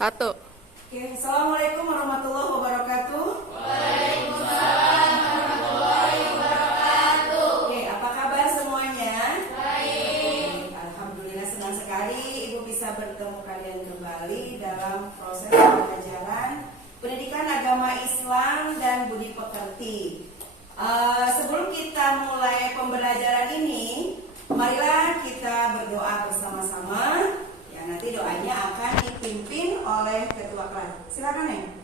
Satu. Oke, Assalamualaikum warahmatullahi wabarakatuh. Waalaikumsalam warahmatullahi wabarakatuh. Oke, apa kabar semuanya? Baik. Alhamdulillah, senang sekali Ibu bisa bertemu kalian kembali dalam proses pembelajaran pendidikan agama Islam dan budi pekerti. Sebelum kita mulai pembelajaran ini, marilah kita berdoa bersama-sama. Ya, nanti doanya akan dipimpin oleh ketua kelas. Silakan, Neng.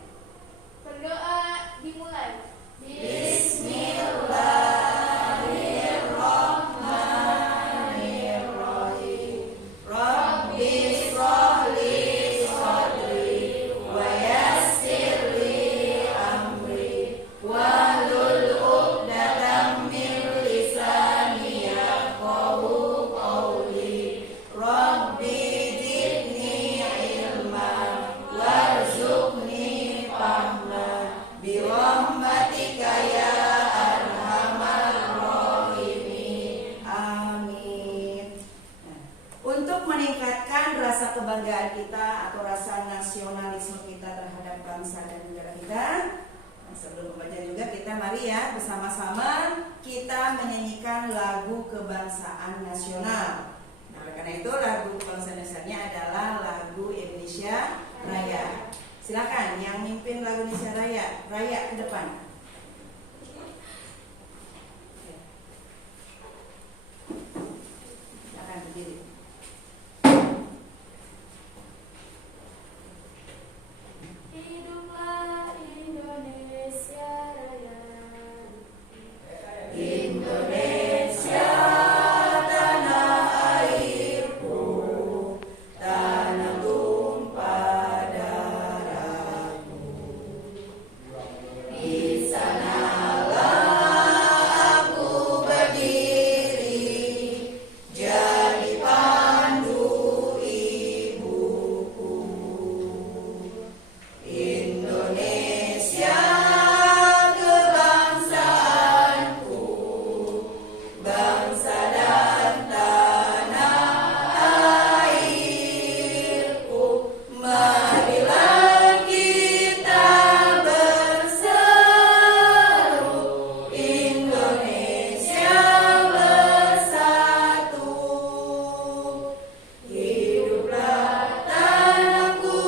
Berdoa dimulai. Bismillahirrahmanirrahim. Rabbi shrah li sadri wa yassir li amri wahlul 'uqdatam min lisani yafqahu qawli. Rabbi zidni ilma warzuqni fahma birahmatika ya arhamar rahimin. Amin. Nah, untuk meningkatkan rasa kebanggaan kita atau rasa nasionalisme kita terhadap bangsa dan negara kita, nah, sebelum membaca juga kita mari ya bersama-sama kita menyanyikan lagu kebangsaan nasional. Nah, oleh karena itu lagu kebangsaan nasionalnya adalah lagu Indonesia Raya. Silakan yang mimpin lagu Indonesia Raya, Raya ke depan. Silakan berdiri. Hiduplah Indonesia Raya. Indonesia tanah airku, tanah tumpah darahku. Di sanalah aku berdiri, jadi pandu ibuku. Indonesia kebangsaanku, bangsa dan tanah airku. Marilah kita berseru, Indonesia bersatu. Hiduplah tanahku,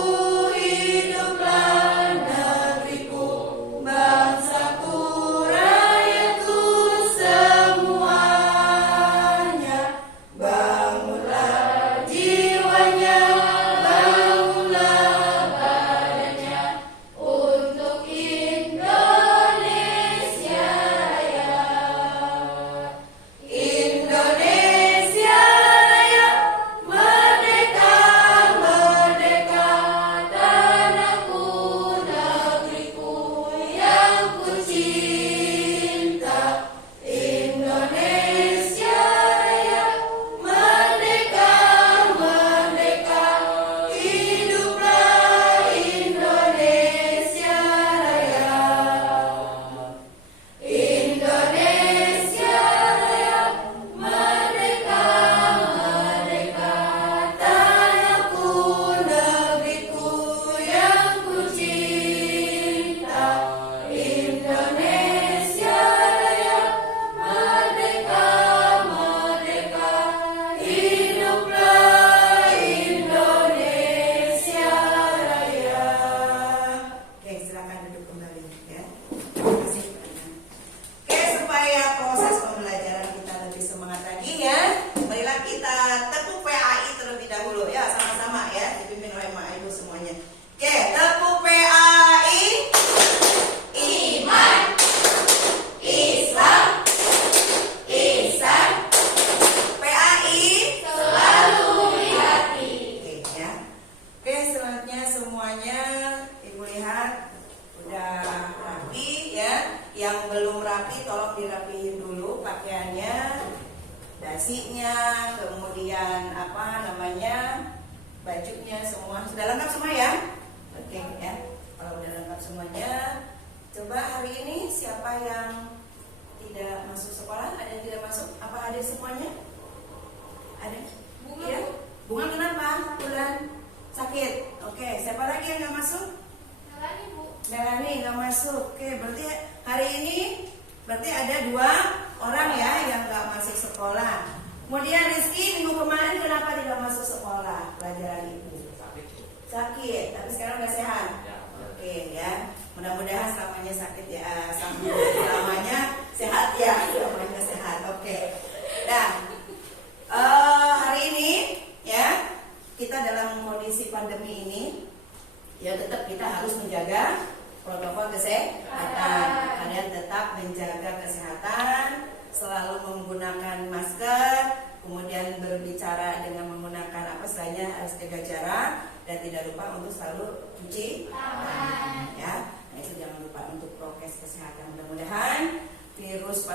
hiduplah negeriku, bangsaku, rakyatku semuanya. Bangunlah jiwanya, bangunlah badannya untuk Indonesia Raya. Indonesia Raya, merdeka, merdeka, tanahku, negeriku yang ku cinta. Indonesia Raya, merdeka, merdeka, hiduplah Indonesia Raya. Indonesia Raya, merdeka, merdeka, tanahku, negeriku yang ku cinta. Indonesia Raya, merdeka, merdeka, hiduplah Indonesia Raya. Oke, silakan duduk kembali ya. Terima kasih. Oke, supaya proses pembelajaran kita lebih semangat lagi ya, marilah kita tepuk PAI terlebih dahulu ya, sama-sama ya, dipimpin oleh Mak Ibu semuanya. Oke, tepuk PAI. Iman, Islam, Ihsan, PAI selalu di hati. Oke ya. Oke, selanjutnya semuanya Ibu lihat udah rapi ya. Yang belum rapi tolong dirapihin dulu pakaiannya, dasinya, kemudian bajunya semua sudah lengkap semua ya. Oke ya. Kalau udah lengkap semuanya, coba hari ini siapa yang tidak masuk sekolah? Ada yang tidak masuk? Apa hadir semuanya? Ada? Bunga. Iya? Bunga kenapa? Bulan sakit. Oke, siapa Siapa lagi yang nggak masuk? Melani, Bu. Melani nggak masuk. Oke, berarti hari ini berarti ada 2 orang ya yang nggak masuk sekolah. Kemudian Rizky minggu kemarin kenapa tidak masuk sekolah pelajaran ibu? Sakit, tapi sekarang udah sehat. Oke ya, mudah-mudahan selamanya sakit ya, selamanya sehat ya, selamanya sehat. Oke. Nah, hari ini ya kita dalam kondisi pandemi ini ya tetap kita harus menjaga protokol kesehatan. Kalian tetap menjaga kesehatan, selalu menggunakan masker, kemudian berbicara dengan menggunakan apa istilahnya harus jaga jarak, dan tidak lupa untuk selalu cuci tangan ya. Nah, itu jangan lupa untuk prokes kesehatan. Mudah-mudahan virus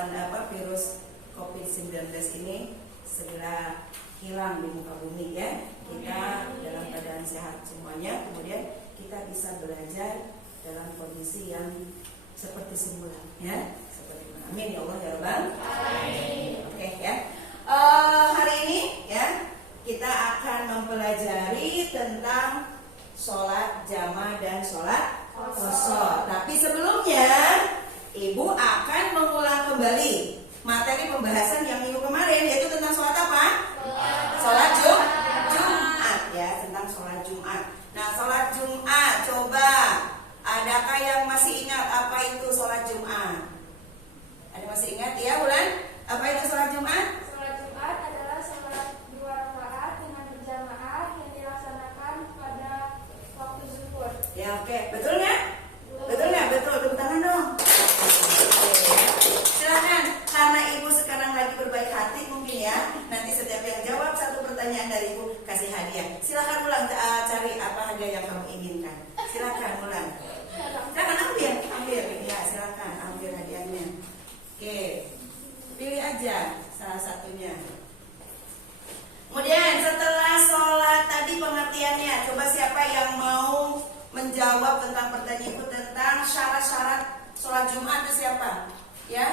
COVID-19 ini segera hilang di muka bumi ya. Kita dalam keadaan sehat semuanya, kemudian kita bisa belajar dalam kondisi yang seperti semula ya. Seperti amin ya Allah ya Rabbal alamin. Oke ya. Hari ini ya kita akan mempelajari tentang sholat jamaah dan sholat qasar. Tapi sebelumnya Ibu akan mengulang kembali materi pembahasan yang minggu kemarin, yaitu tentang sholat apa? Sholat Jumat ya, tentang sholat Jumat. Nah, sholat Jumat, coba adakah yang masih ingat apa itu sholat Jumat? Ada masih ingat ya, Wulan? Apa itu sholat Jumat? Sholat Jumat adalah sholat 2 rakaat dengan berjamaah yang dilaksanakan pada waktu zuhur. Ya oke, betul nggak? Betul nggak? Betul, tepuk tangan dong. Silakan, karena Ibu sekarang lagi berbaik hati mungkin ya. Nanti setiap yang jawab satu pertanyaan dari Ibu kasih hadiah. Silakan ulang cari apa hadiah yang kamu inginkan. Silakan ulang. Silakan ambil. Ya silakan ambil hadiahnya. Oke, pilih aja salah satunya. Kemudian setelah sholat tadi pengertiannya, coba siapa yang mau menjawab tentang pertanyaan Ibu tentang syarat-syarat sholat Jumat itu siapa? Ya?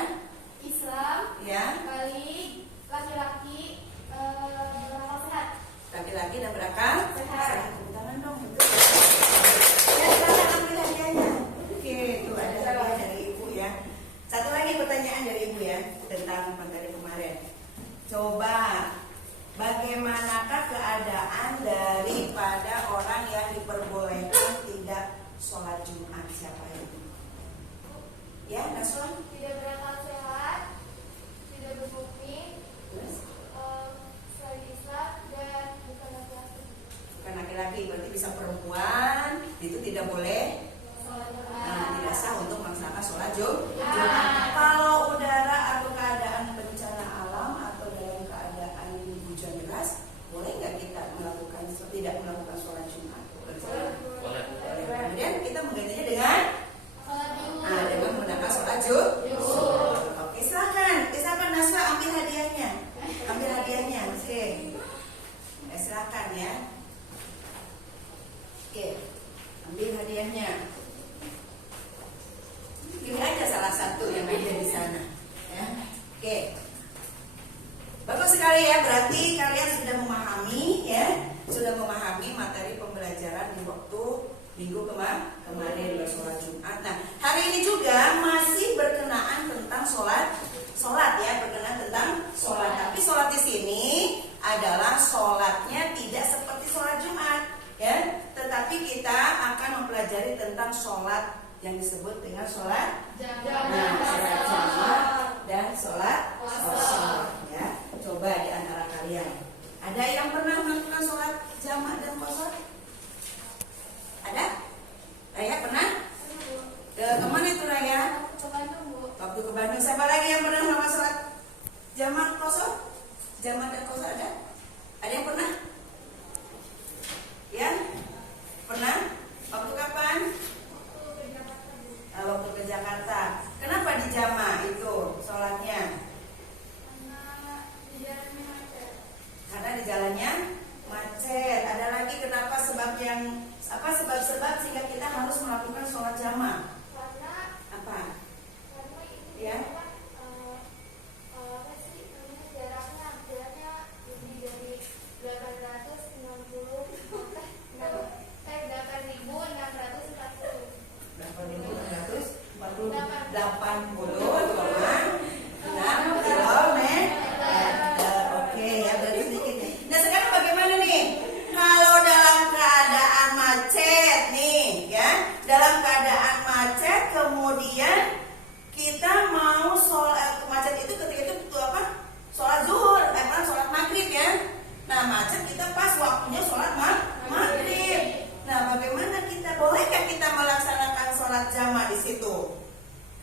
Islam, Ya? balik, laki-laki, berakal sehat. Laki-laki dan berakal Sehat. Tepuk tangan dong, betul. Ya, silakan ambil hadiahnya. Oke, itu ada hadiah dari Ibu ya. Satu lagi pertanyaan dari Ibu ya tentang materi kemarin. Coba bagaimanakah keadaan daripada orang yang diperbolehkan tidak sholat Jumat? Siapa itu? Ya, Naswan? Tidak berakal sehat, tidak bermukmin, Terus? selain Islam, dan bukan laki-laki. Bukan laki-laki, berarti bisa perempuan. Itu tidak boleh. Sholat Nah, tidak Jumat. sah untuk melaksanakan sholat Jumat. Kalau udara atau keadaan bencana alam atau dalam keadaan hujan deras, boleh nggak kita tidak melakukan sholat Jumat? Boleh. Kemudian kita menggantinya dengan Sholat Jumat. dengan menggunakan sholat Jumat. Oke, silakan Naswa ambil hadiahnya. Oke. Silakan ya. Oke, ambil hadiahnya. Pilih aja salah satu yang ada di sana. Ya. Oke. Bagus sekali ya, berarti kalian sudah memahami materi pembelajaran di waktu minggu kemarin bersolat Jumat. Nah, hari ini juga masih berkenaan tentang sholat ya, berkenaan tentang sholat. Tapi sholat di sini adalah sholatnya tidak seperti sholat Jumat ya, tetapi kita akan mempelajari tentang sholat yang disebut dengan sholat jamaah dan sholat qasar ya. Coba di antara kalian ada yang pernah melakukan sholat jamaah dan qasar? Ada? Raya pernah? Kemana itu Raya? Waktu ke Bandung. Siapa lagi yang pernah melakukan sholat jamaah qasar? Jamaah dan qasar ada? Ada yang pernah? Ya? Pernah? Waktu kapan? Waktu ke Jakarta. Kenapa di jamaah itu sholatnya? Karena di jalannya macet. Ada lagi kenapa sebab-sebab sehingga kita harus melakukan sholat jamaah? Apa? Ya? Jaraknya lebih dari 860 8.000 dalam keadaan macet, kemudian kita mau sholat macet itu ketika itu apa? Sholat zuhur, sholat maghrib ya. Nah macet kita pas waktunya sholat maghrib. Nah bagaimana kita, bolehkah kita melaksanakan sholat jamaah di situ?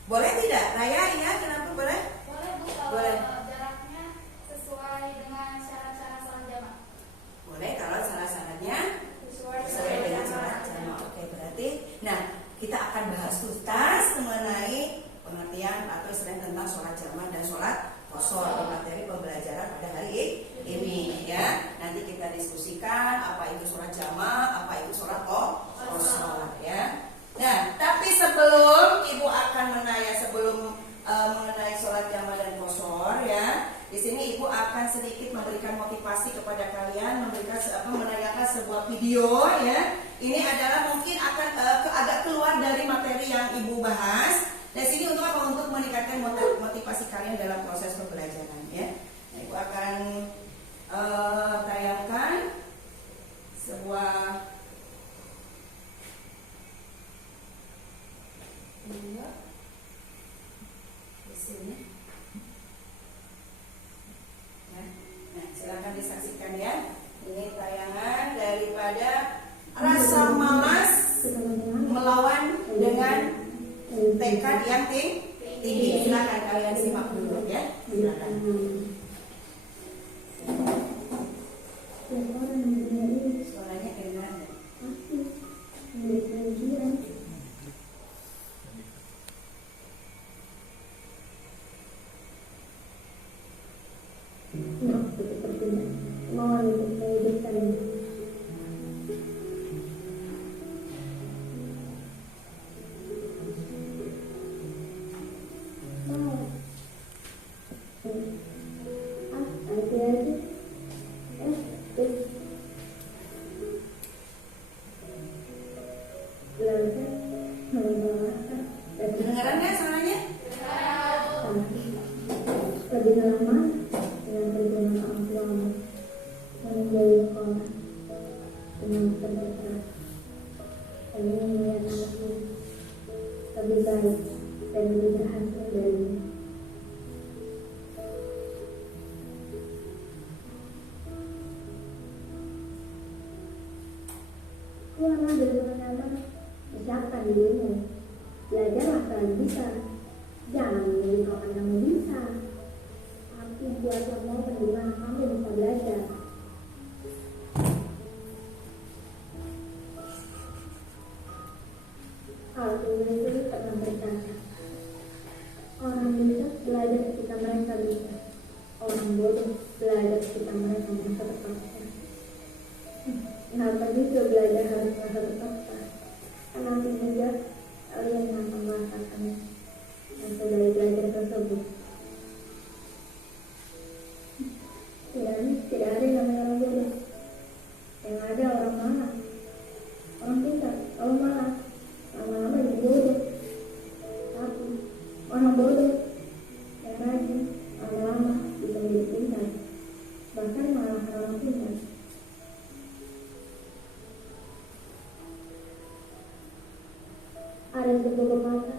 Boleh tidak? Raya ya, kenapa boleh? Boleh Bu, kalau Boleh. jaraknya sesuai dengan syarat-syarat sholat jamaah. Boleh kalau syarat-syaratnya Sesuai sesuai dengan sholat jamaah. Oke, berarti nah kita akan bahas tuntas mengenai pengertian atau istilah tentang sholat jamaah dan sholat qashar di materi pembelajaran pada hari ini ya. Nanti kita diskusikan apa itu sholat jamaah, apa itu sholat qashar ya. Nah, tapi sebelum Ibu akan mengenai sholat jamaah dan qashar ya, di sini Ibu akan sedikit memberikan motivasi kepada kalian, menanyakan sebuah video ya. Ini adalah mungkin akan agak keluar dari materi yang Ibu bahas. Dan sini untuk apa? Untuk meningkatkan motivasi kalian dalam proses pembelajaran ya. Nah, Ibu akan tayangkan sebuah video di sini. Ya. Nah, silakan disaksikan ya. Ini tayangan daripada rasa malas melawan dengan tekad yang tinggi. Silakan kalian simak dulu ya. Silakan. Suaranya enak. Kedengaran nggak suaranya? Lebih lama dengan perjuangan orang tua menjadi sekolah dengan kerja keras. Kami melihat anakmu lebih baik dan lebih berhasil darinya. Keluarlah dari zona nyaman, persiapkan dirimu. Belajarlah kalau bisa. Jangan menjadi kawan kamu bisa. Tapi buatlah momen di mana kamu bisa belajar. Hal itu pernah berkata, orang bisa belajar ketika mereka bisa. Orang bodoh belajar ketika mereka merasa terpaksa. Kenapa juga belajar harus merasa terpaksa? Karena juga kalian yang akan merasakannya. Hasil dari belajar tersebut. Tidak ada yang namanya orang bodoh. Yang ada orang malas. Orang pintar, kalau malas lama-lama jadi bodoh. Tapi orang bodoh yang rajin lama-lama bisa menjadi pintar. Bahkan malah orang pintar. Ada sebuah pepatah.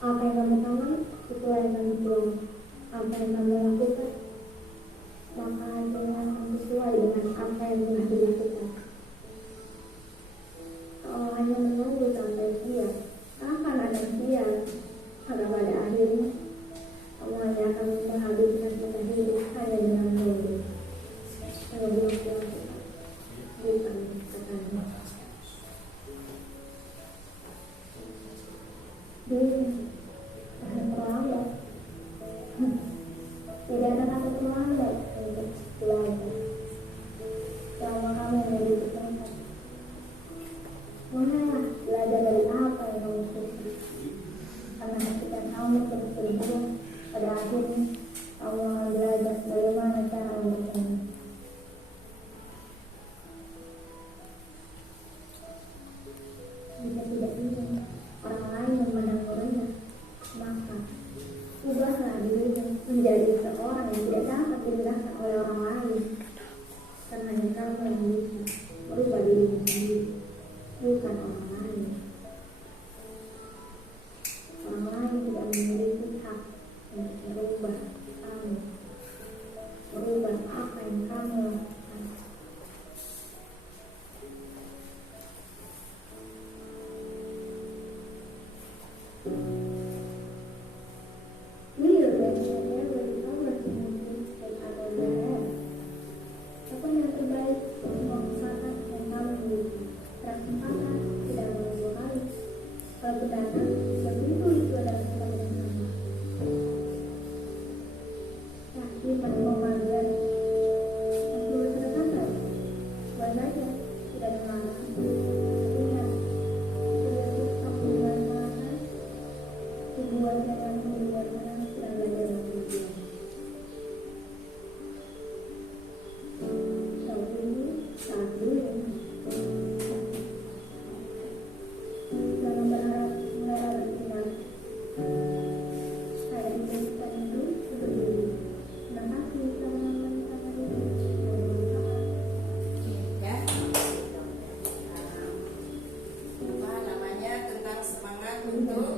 Apa yang kamu tanam, itulah yang kamu tuai. Apa yang kamu lakukan, maka itu akan sesuai dengan apa yang telah dilakukan. Kalau hanya menunggu sampai siap, akan ada siap. Karena pada akhirnya, kamu hanya akan menghabiskan sisa hidup hanya dengan menunggu. Menunggu waktu bukan katanya. Terlambat. Tidak ada kata terlambat untuk belajar. Selama kamu menjadi kesempatan, mulailah belajar dari apa yang kamu suka. Karena ketika kamu terus berjuang, pada akhirnya kamu akan belajar bagaimana cara membacanya. Jika tidak ingin orang lain memandangmu rendah, maka ubahlah dirimu menjadi seorang yang tidak dapat direndahkan oleh orang lain. Karena hanya kamu yang bisa merubah dirimu sendiri, bukan orang lain. mendadak begitu itu adalah tempat yang sama. Tapi pada pemanggilan masih terdekat, buat saja tidak dilarang. Ingat, prinsip pembunuhan makanan dibuatnya yang membuatnya sedang belajar bertujuan. Tapi ini saat dulu ya. Jangan berharap mereka bertindak. Saya diberikan itu untuk diri. Terima kasih teman-teman sama ini. Ya. Apa namanya tentang semangat untuk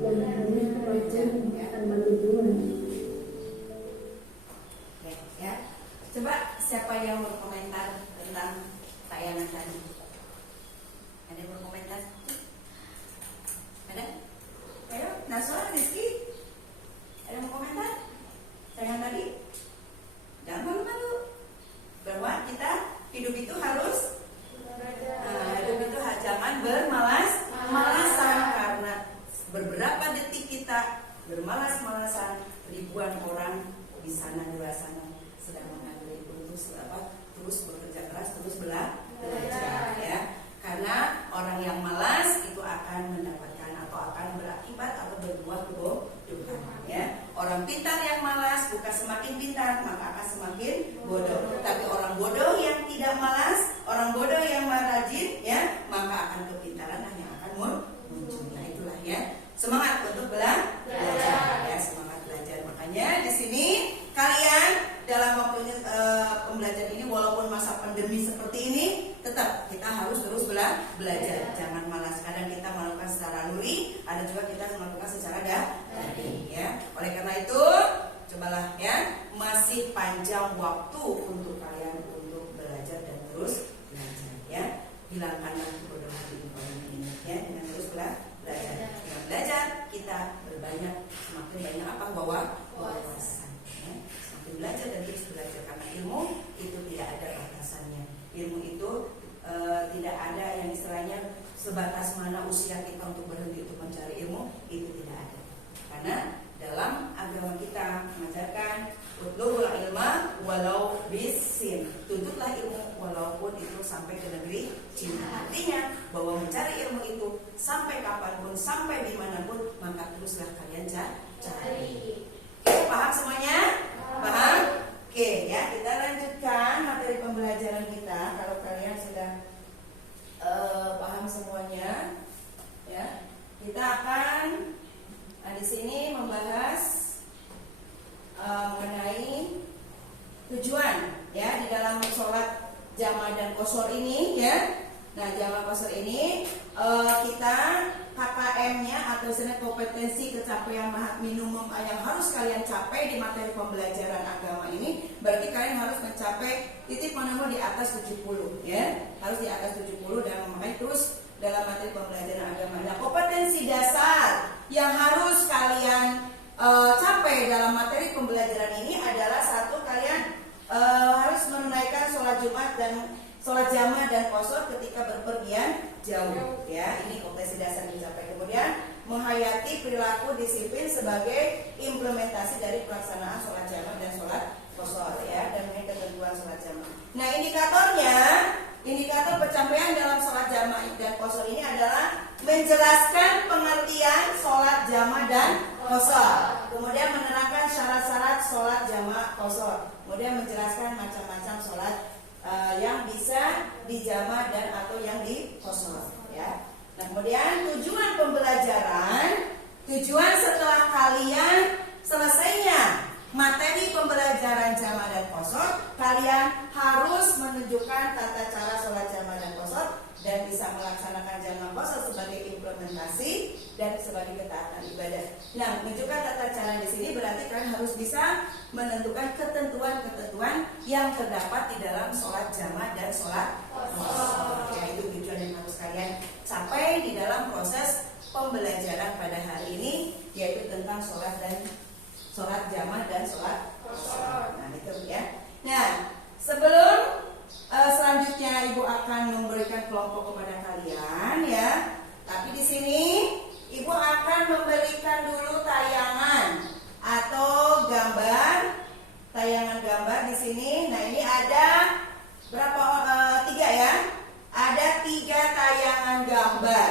Jangan hanya belajar tanpa tujuan. Oke, ya. Coba siapa yang berkomentar tentang tayangan tadi? Ada yang berkomentar? Ada? Ayo, Naswa, Rizky. Ada yang mau komentar? Tayangan tadi? Jangan malu-malu. Bahwa kita hidup itu harus hidup itu jangan bermalas-malasan karena beberapa detik kita bermalas-malasan, ribuan orang di sana di luar sana sedang mengantri untuk terus bekerja keras, terus belajar ya. Karena orang yang malas itu akan mendapatkan atau akan berakibat atau berbuah kebodohan ya. Orang pintar yang malas bukan semakin pintar maka akan semakin bodoh. Tapi orang bodoh yang tidak malas, orang bodoh yang rajin ya, maka akan kepintaran yang akan muncul. Nah itulah ya. Semangat untuk belajar ya, semangat belajar. Makanya di sini kalian dalam waktu ini, pembelajaran ini walaupun masa pandemi seperti ini tetap kita harus terus belajar. Jangan malas. Kadang kita melakukan secara nuri, ada juga kita melakukan secara daring ya. Oleh karena itu cobalah ya, masih panjang waktu untuk kalian untuk belajar dan terus belajar ya. Hilangkanlah kebodohan di ini ya, dengan terus belajar. Dengan belajar kita berbanyak, semakin banyak apa wawasan ya. Semakin belajar dan terus belajar karena ilmu itu tidak ada batasannya. Ilmu itu tidak ada yang istilahnya sebatas mana usia kita untuk berhenti untuk mencari ilmu, itu tidak ada. Karena dalam agama kita mengajarkan utlubul ilma walau bisin, tuntutlah ilmu walaupun itu sampai ke negeri Cina. Artinya bahwa mencari ilmu itu sampai kapanpun, sampai dimanapun, maka teruslah kalian cari. Paham semuanya? Paham? Oke ya, kita lanjutkan materi pembelajaran kita. Kalau kalian sudah paham semuanya, ya, kita akan di sini membahas mengenai tujuan ya di dalam sholat jamaah dan qashar ini ya. Nah, jamaah qashar ini kita KKM-nya atau istilah kompetensi kecapaian minimum yang harus kalian capai di materi pembelajaran agama ini, berarti kalian harus mencapai titik minimal di atas 70 ya. Harus di atas 70 dan makanya terus dalam materi pembelajaran agama. Nah, kompetensi dasar yang harus kalian capai dalam materi pembelajaran ini adalah satu, kalian harus menunaikan sholat Jumat dan sholat jamaah dan qashar ketika berpergian jauh ya. Ini kompetensi dasar yang dicapai. Kemudian menghayati perilaku disiplin sebagai implementasi dari pelaksanaan sholat jamaah dan sholat qashar ya, dan ketentuan sholat jamaah. Nah, indikator pencapaian dalam sholat jamaah dan qashar ini adalah menjelaskan pengertian sholat jamaah dan qashar, kemudian menerangkan syarat-syarat sholat jamaah qashar, kemudian menjelaskan macam-macam sholat yang bisa dijamaah dan atau yang di qashar ya. Nah, kemudian tujuan pembelajaran, tujuan setelah kalian selesainya materi pembelajaran jamaah dan qashar, kalian harus menunjukkan tata cara sholat jamaah dan qashar dan bisa melaksanakan jamaah qashar sebagai implementasi dan sebagai ketaatan ibadah. Nah, menunjukkan tata cara di sini berarti kalian harus bisa menentukan ketentuan-ketentuan yang terdapat di dalam sholat jamaah dan sholat qashar. Ya, itu tujuan yang harus kalian capai di dalam proses pembelajaran pada hari ini, yaitu tentang sholat jamaah dan sholat qashar. Nah, itu ya. Nah, sebelum selanjutnya Ibu akan memberikan kelompok kepada kalian ya. Tapi di sini gambar.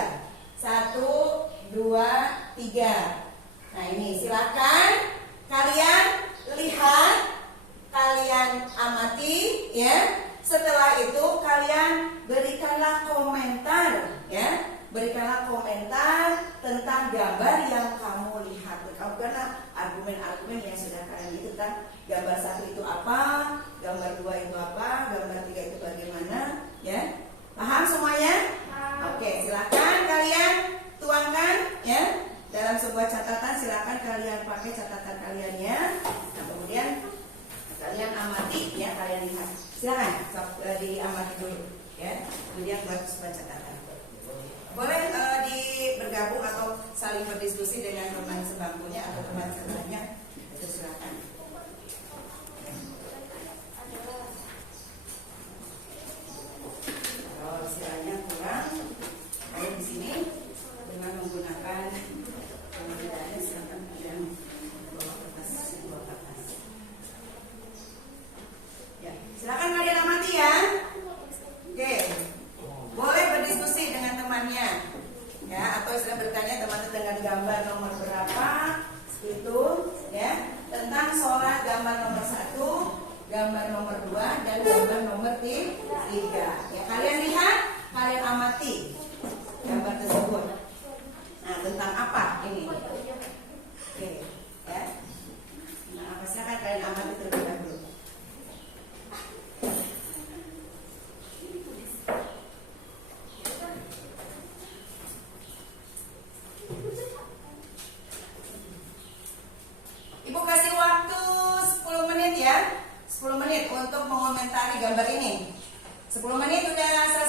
1, 2, 3. Nah ini silakan kalian lihat, kalian amati ya. Setelah itu kalian berikanlah komentar ya. Berikanlah komentar tentang gambar yang kamu lihat. Karena argumen-argumen yang sudah kalian itu kan, gambar 1 itu apa, gambar 2 itu apa, gambar 3 itu bagaimana ya. Paham semuanya? Oke, silakan kalian tuangkan ya dalam sebuah catatan. Silakan kalian pakai catatan kaliannya. Nah, kemudian kalian amati ya, kalian lihat. Silakan diamati dulu ya. Kemudian buat sebuah catatan. Boleh bergabung atau saling berdiskusi dengan teman sebangkunya atau teman sebelahnya. Itu silakan. Kalau istilahnya kurang, ayo di sini dengan menggunakan pembedaan silakan kalian bawa kertas. Ya, silakan kalian amati ya. Oke, boleh berdiskusi dengan temannya, ya, atau istilah bertanya teman dengan gambar nomor berapa, itu, ya, tentang sholat gambar nomor 1, gambar nomor 2, dan gambar nomor 3. Ya, kalian lihat, kalian amati gambar tersebut. Nah, tentang apa ini? Oke, ya. Nah, apa silakan kalian amati terlebih dahulu. Ibu kasih waktu 10 menit ya. 10 menit untuk mengomentari gambar ini. 10 menit udah selesai.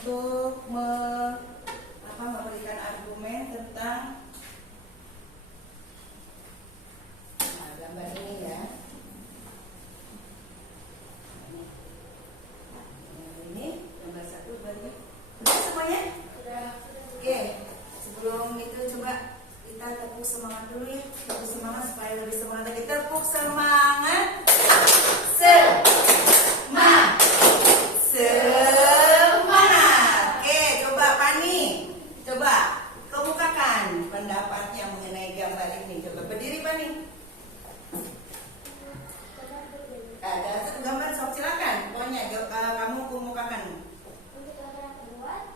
untuk memberikan argumen tentang gambar ini ya. Ini gambar 1 berarti udah semuanya? Oke, sebelum itu coba kita tepuk semangat dulu ya. Tepuk semangat supaya lebih semangat lagi. Tepuk semangat. Semangat. Oke, coba Pani. Coba kemukakan pendapatnya mengenai gambar ini. Coba berdiri Pani. Ada satu gambar, sok silakan. Pokoknya kamu kemukakan. Untuk gambar yang kedua,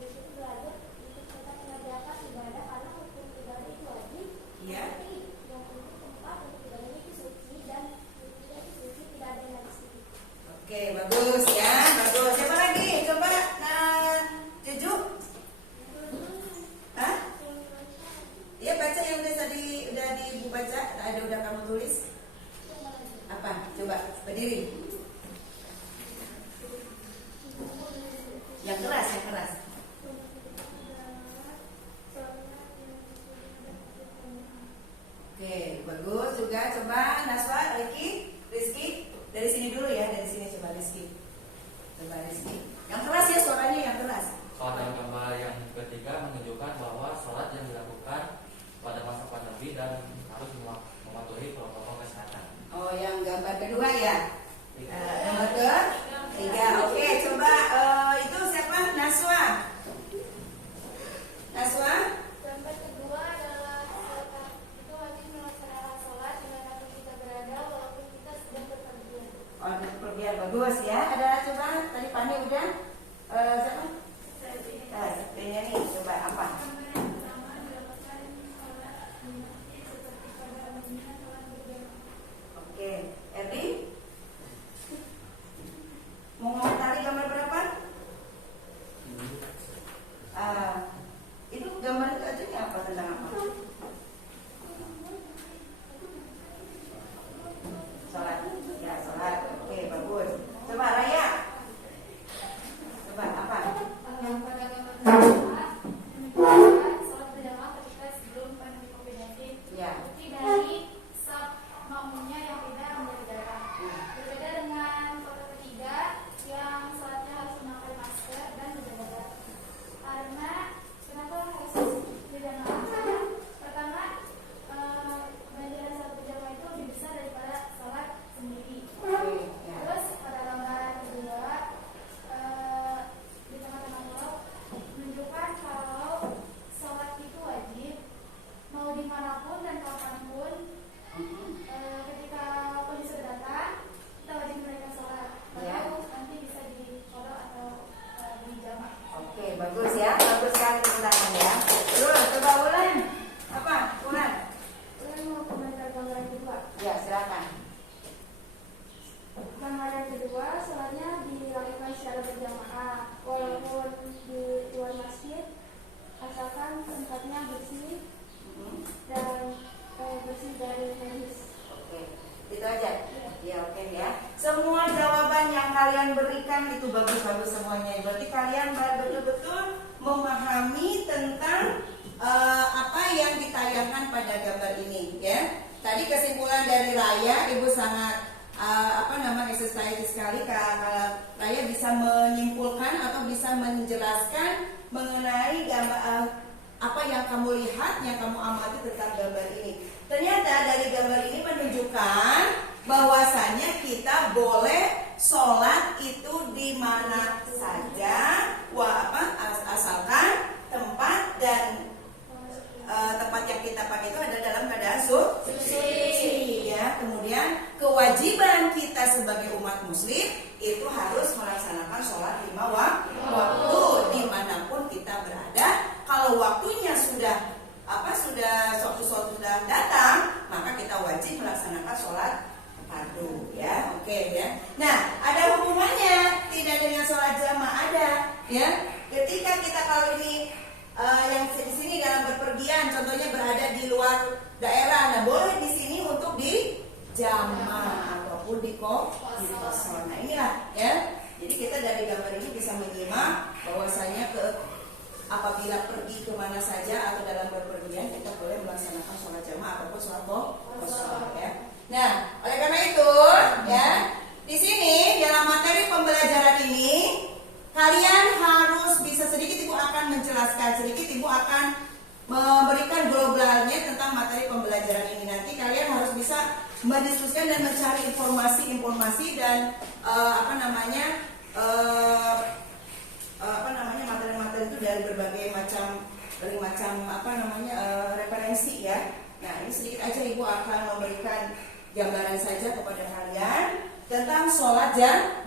di situ belajar untuk kita mengerjakan ibadah karena hukum ibadah itu wajib. Iya. Tapi yang untuk tempat untuk ibadahnya itu suci dan tidak itu suci, tidak ada yang najis. Oke, bagus ya, bagus. Siapa lagi? Coba, Juju. Hah? Iya, baca yang udah di baca, udah kamu tulis. Apa? Coba berdiri. Yang keras, yang keras. Oke, bagus juga. Coba Naswa, Rizky. Dari sini dulu ya, dari sini coba Rizky. Coba Rizky. Yang keras ya, suaranya yang keras. Pada gambar yang ketiga menunjukkan bahwa sholat yang dilakukan pada masa pandemi dan harus mematuhi protokol kesehatan. Oh, yang gambar kedua ya. Gambar ketiga. Oke, coba itu siapa? Naswa. Naswa? Gambar kedua adalah itu wajib melaksanakan sholat dimanapun kita berada walaupun kita sedang berpergian. Oh, biar bagus ya. Ada coba tadi Pani udah. Siapa? Sepertinya nih. Coba apa? Gambar yang pertama dilakukan sholat di masjid seperti pada umumnya sholat berjamaah. Oke, Erdi? Mau komentari gambar berapa? Itu gambar itu aja apa tentang apa? Sholat. Ya, sholat. Oke, bagus. Coba Raya. Coba apa? Pada gambar kedua menunjukkan sholat berjamaah ketika sebelum pandemi COVID-19. Ya. Bukti dari saf makmumnya yang tidak menjaga jarak. Berbeda dengan foto ketiga yang sholatnya harus memakai masker dan menjaga jarak. Karena kenapa harus berjamaah? Karena pertama ganjaran sholat berjamaah itu lebih besar daripada sholat sendiri. Oke, ya. Terus pada gambar kedua di tengah-tengah pulau menunjukkan kalau sholat itu wajib mau dimanapun dan kapanpun. Ketika kondisi datang kita wajib menunaikan sholat. Ya. Lalu nanti bisa di qada atau di jamak. Oke, bagus ya. Bagus sekali tentangnya ya. Terus coba Ulan. Apa? Ulan. Kemudian mau komentar gambar yang kedua. Ya, silakan. Gambar yang kedua sholatnya dilakukan secara berjamaah walaupun di luar masjid asalkan tempatnya bersih dan bersih dari najis. Oke, itu aja. Ya, oke ya. Semua jawaban yang kalian berikan itu bagus-bagus semuanya. Berarti kalian betul-betul memahami tentang apa yang ditayangkan pada gambar ini, ya. Tadi kesimpulan dari Raya, Ibu sangat exercise sekali kalau Raya bisa menyimpulkan atau bisa menjelaskan mengenai gambar apa yang kamu lihat, yang kamu amati tentang gambar ini. Ternyata dari gambar ini menunjukkan bahwasanya kita boleh sholat itu di mana saja, asalkan tempat dan tempat yang kita pakai itu ada dalam keadaan suci. Ya, kemudian kewajiban kita sebagai umat muslim itu harus melaksanakan sholat 5 waktu dimanapun kita berada. Kalau waktunya sudah datang, maka kita wajib melaksanakan sholat fardu, ya. Oke, ya. Nah, ada hubungannya tidak dengan sholat jamaah, ada, ya. Ketika kita kalau ini yang di sini dalam berpergian, contohnya berada di luar daerah, nah boleh di sini untuk di jamaah ataupun di kos. Nah, inilah, ya. Jadi kita dari gambar ini bisa menyimak bahwasanya apabila pergi kemana saja atau dalam bepergian kita boleh melaksanakan sholat jamaah ataupun sholat kosor ya. Nah, oleh karena itu ya, di sini dalam materi pembelajaran ini kalian harus bisa, sedikit Ibu akan menjelaskan, sedikit Ibu akan memberikan globalnya tentang materi pembelajaran ini. Nanti kalian harus bisa mendiskusikan dan mencari informasi dan materi-materi itu dari berbagai macam referensi ya. Nah, ini sedikit aja Ibu akan memberikan gambaran saja kepada kalian tentang sholat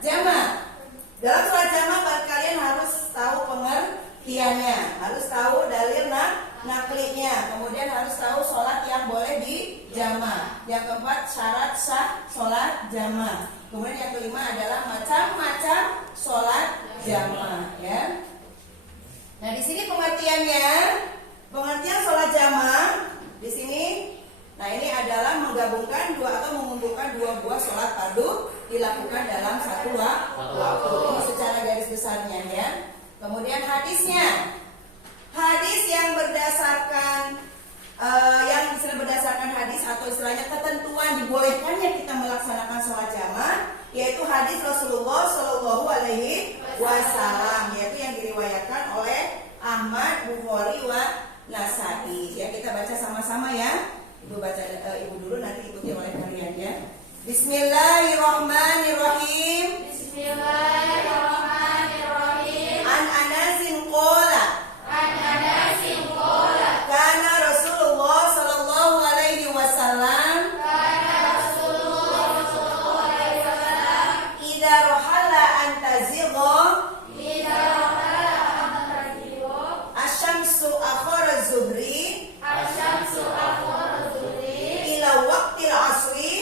jamaah. Dalam sholat jamaah kalian harus tahu pengertiannya, harus tahu dalil naklinya, kemudian harus tahu sholat yang boleh di jamaah. Yang keempat, syarat sah sholat jamaah. Kemudian yang kelima adalah macam-macam sholat jamaah ya. Nah, di sini pengertian sholat jamaah di sini. Nah, ini adalah menggabungkan mengumpulkan dua buah sholat fardu dilakukan dalam satu waktu. Ini secara garis besarnya ya. Kemudian hadisnya, hadis yang berdasarkan hadis atau istilahnya ketentuan dibolehkannya kita melaksanakan sholat jamaah, yaitu hadis Rasulullah Shallallahu Alaihi Wasallam, yaitu yang diriwayatkan oleh Ahmad, Bukhari, Nasai. Ya, kita baca sama-sama ya. Ibu baca, Ibu dulu, nanti ikuti oleh kalian ya. Bismillahirrahmanirrahim. Bismillahirrahmanirrahim. An Anasin qala. Kana Rasulullah sallallahu alaihi wasallam. Idza rahala an tazigha. Asy-syamsu akhara zuhri. Ila waqtil asri.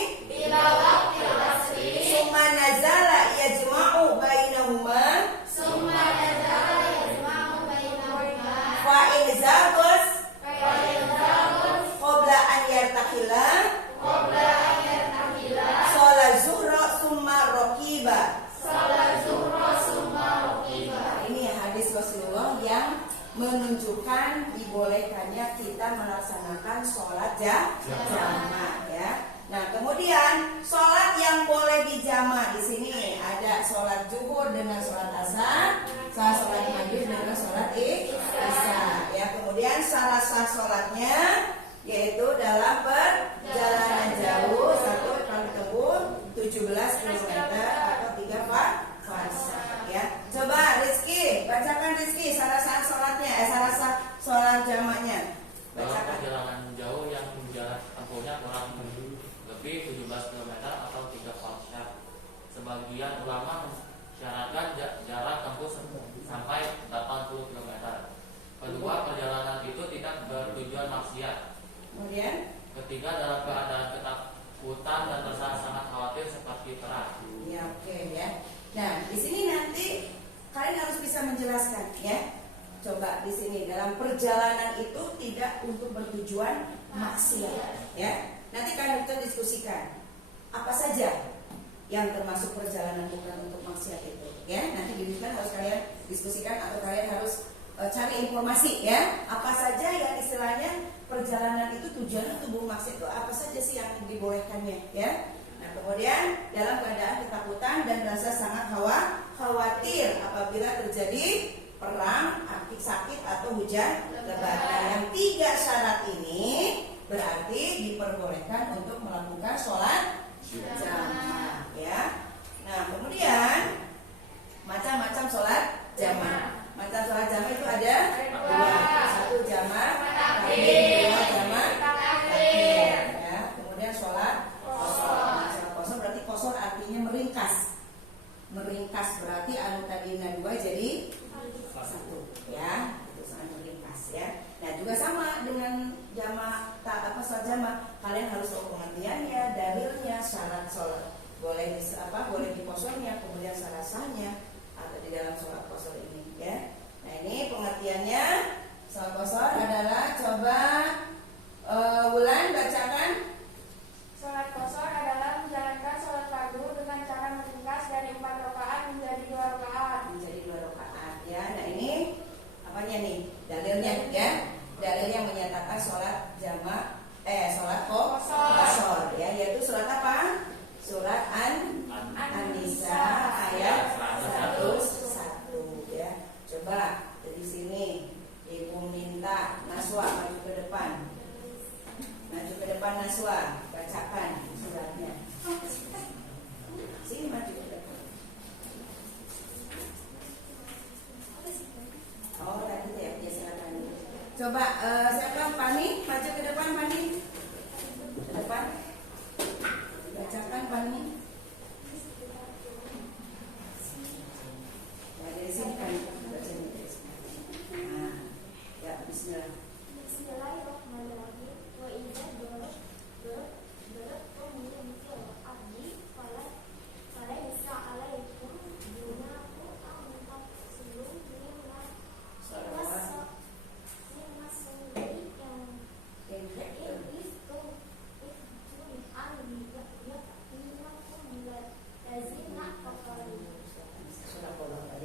Summa nazala yajma'u bainahuma. Fa in zaghas qabla an yartakhila. Sholat zuhra summa raqiba. Ini hadis Rasulullah yang menunjukkan dibolehkannya kita melaksanakan sholat jamaah ya. Nah, kemudian sholat yang boleh dijamaah di sini ada sholat zuhur dengan sholat asar, sholat maghrib dengan sholat isya ya. Kemudian syarat sah sholatnya yaitu dalam perjalanan jauh 1 kali tempuh 17 km atau 3 fasa ya. Coba Rizky, bacakan Rizky syarat sah sholatnya, syarat sah sholat jamaahnya. Dalam Bacakan. perjalanan jauh yang jarak tempuhnya kurang lebih 17 km atau 3 fasa. Sebagian ulama mensyaratkan jarak tempuh sampai 80 km. Kedua, perjalanan itu tidak bertujuan maksiat. Kemudian Ketiga, dalam keadaan ketakutan dan rasa sangat khawatir seperti perang. ya, oke ya. Nah, di sini nanti kalian harus bisa menjelaskan ya. Coba di sini dalam perjalanan itu tidak untuk bertujuan maksiat ya. Nanti kalian bisa diskusikan apa saja yang termasuk perjalanan bukan untuk maksiat itu ya. Nanti harus kalian diskusikan atau kalian harus cari informasi ya. Apa saja yang istilahnya perjalanan itu tujuannya untuk maksiat itu apa saja sih yang dibolehkannya ya. Nah, kemudian dalam keadaan ketakutan dan rasa sangat khawatir apabila terjadi perang, sakit atau hujan lebat. Nah, yang 3 syarat ini berarti diperbolehkan untuk melakukan sholat jamaah ya. Nah, kemudian macam-macam sholat jamaah. Macam sholat jamaah itu ada 2. 1 jamaah takbir, 2 jamaah takbir ya. Kemudian sholat kosor. Sholat kosor berarti kosor artinya meringkas. Meringkas berarti tadinya 2 jadi 1 ya. Itu sangat meringkas ya. Nah, juga sama dengan jamaah sholat jamaah, kalian harus tahu pengertiannya, dalilnya, syarat sholat boleh dikosornya, kemudian syarat sahnya atau di dalam sholat kosor ini ya. Nah, ini pengertiannya. Sholat kosor adalah, coba Wulan bacakan. Sholat kosor adalah menjalankan sholat fardu dengan cara meringkas dari 4 rakaat menjadi 2 rakaat. Menjadi 2 rakaat ya. Nah, ini Naswa, maju ke depan. Maju ke depan Naswa, bacakan suratnya. Sini maju ke depan. Oh, tadi ya, silakan. Coba siapa? Pani, maju ke depan Pani. Ke depan. Bacakan Pani. Ya, dari sini kan bacanya dari sini. Nah, ya bismillah. Bismillahirrahmanirrahim. Wa idza falaysa 'alaikum junahun aw taqsilu mimma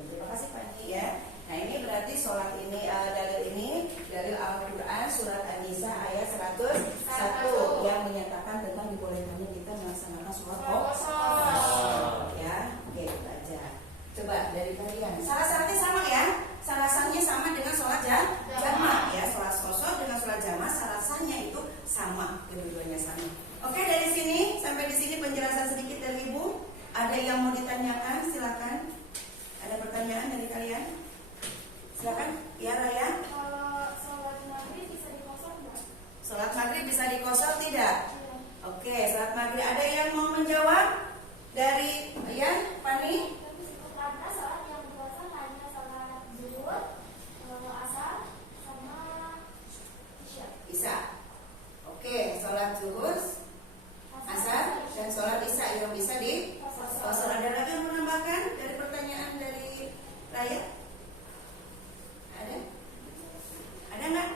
Terima kasih Pani ya. Nah ini berarti sholat ini dalil dalil Al-Quran surat An-Nisa ayat 101 yang menyatakan tentang dibolehkannya kita melaksanakan sholat kosor. Ya, oke baca. Coba dari kalian. Syarat-syaratnya sama ya. Syarat-syaratnya sama dengan sholat jamaah ya. Sholat kosor dengan sholat jamaah syarat-syaratnya itu sama, kedua-duanya sama. Oke dari sini sampai di sini penjelasan sedikit dari Ibu. Ada yang mau ditanyakan? Silakan. Ada pertanyaan dari kalian? Silakan. Ya Raya. Sholat maghrib bisa dikosor nggak? Sholat maghrib bisa dikosor tidak? Oke, sholat maghrib ada yang mau menjawab? Dari ya, Pani? Karena sholat yang dikosor hanya sholat zuhur, asar, sama isya. Isya. Oke, sholat zuhur, asar, dan sholat isya yang bisa dikosor. Ada lagi yang menambahkan dari pertanyaan dari Raya? Ada? Ada nggak?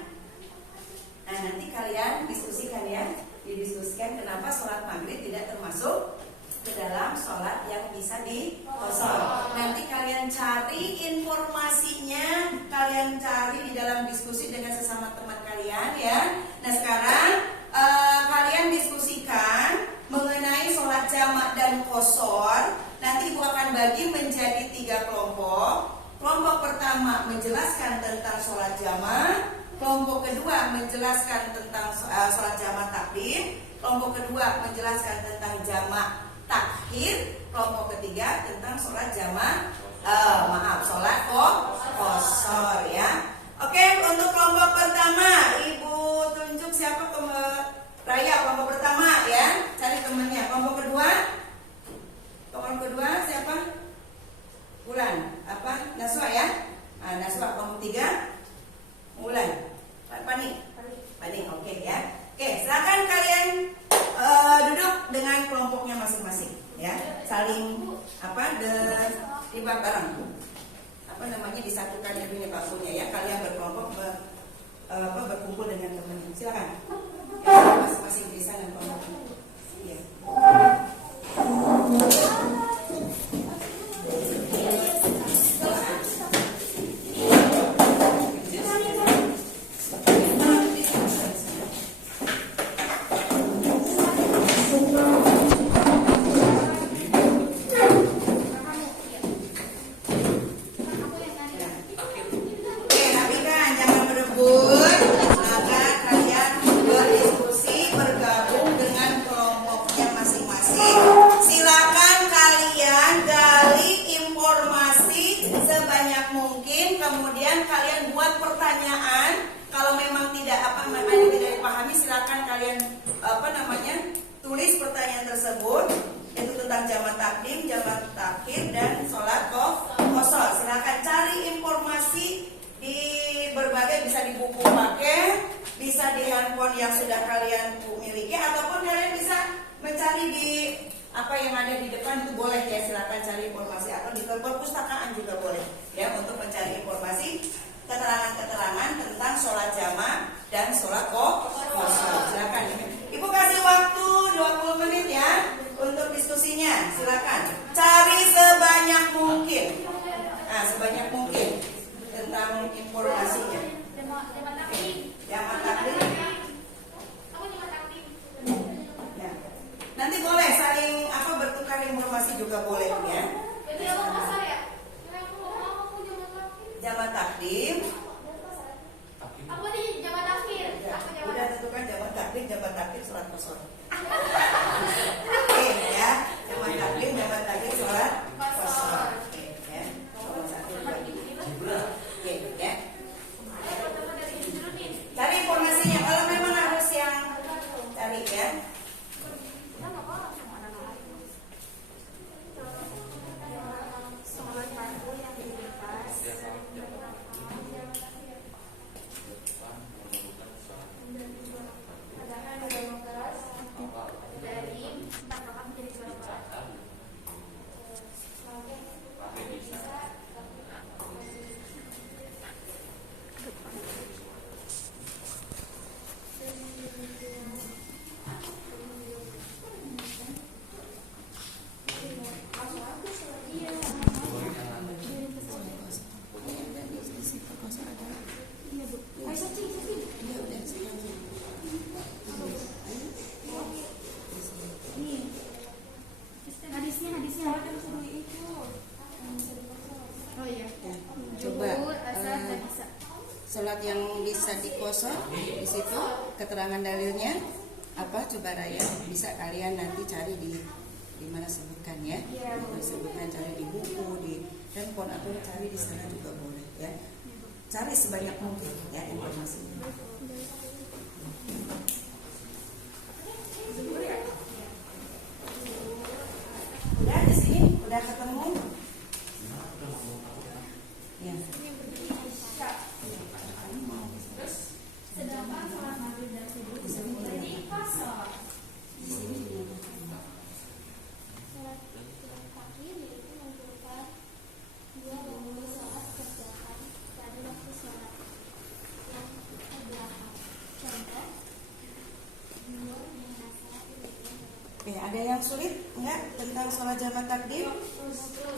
Nah nanti kalian diskusikan ya, didiskusikan kenapa sholat maghrib tidak termasuk ke dalam sholat yang bisa dikosor. Nanti kalian cari informasinya, kalian cari di dalam diskusi dengan sesama teman kalian ya. Nah sekarang kalian diskusikan mengenai sholat jamak dan kosor. Nanti Ibu akan bagi menjadi 3 kelompok. Kelompok pertama menjelaskan tentang sholat jamak. Kelompok kedua menjelaskan tentang sholat jamak takdim. Kelompok kedua menjelaskan tentang jamak takhir. Kelompok ketiga tentang sholat jamak sholat kosor ya. Oke, untuk kelompok pertama Ibu tunjuk siapa Raya kelompok pertama ya. Cari temannya. Kelompok kedua siapa? Bulan. Naswa ya. Nah, Naswa kelompok 3 Bulan. Pani. Oke ya. Oke, silakan kalian duduk dengan kelompoknya masing-masing ya. Saling libat bareng. Disatukan dunia bangkunya ya. Kalian berkelompok berkumpul dengan temannya. Silakan. Ya, masing-masing di sana kelompoknya. Iya. Tulis pertanyaan tersebut itu tentang jamak takdim, jamak takhir dan sholat kosor. Silakan cari informasi di berbagai, bisa di buku pakai, bisa di handphone yang sudah kalian miliki, ataupun kalian bisa mencari di apa yang ada di depan itu boleh ya. Silakan cari informasi atau di perpustakaan juga boleh ya untuk mencari informasi keterangan-keterangan tentang sholat jamak dan sholat kosor. Silakan. Ibu kasih waktu 20 menit ya untuk diskusinya. Silakan cari sebanyak mungkin. Nah, sebanyak mungkin tentang informasinya. Jamak takdim. Ya. Nanti boleh saling bertukar informasi juga boleh ya. Jamak takdim. kosor. Oke ya, zaman taklim sholat kosor. Oke ya, sholat 1, 2, 3. Oke ya. Cari informasinya kalau memang harus yang cari ya. Coba sholat yang bisa dikosor di situ keterangan dalilnya apa, coba Raya bisa kalian nanti cari di mana sebutkan ya, sebutkan, cari di buku, di handphone atau cari di sana juga boleh ya, cari sebanyak mungkin ya informasinya. Udah di sini udah ketemu Ya. Sedangkan sholat maghrib dan subuh jadi kosor. Sholat pagi yaitu merupakan dua dahulu sholat kerjakan pada waktu sholat yang terbelakang. Contoh, dua menasa Oke, ada yang sulit enggak tentang sholat jamaah takdim?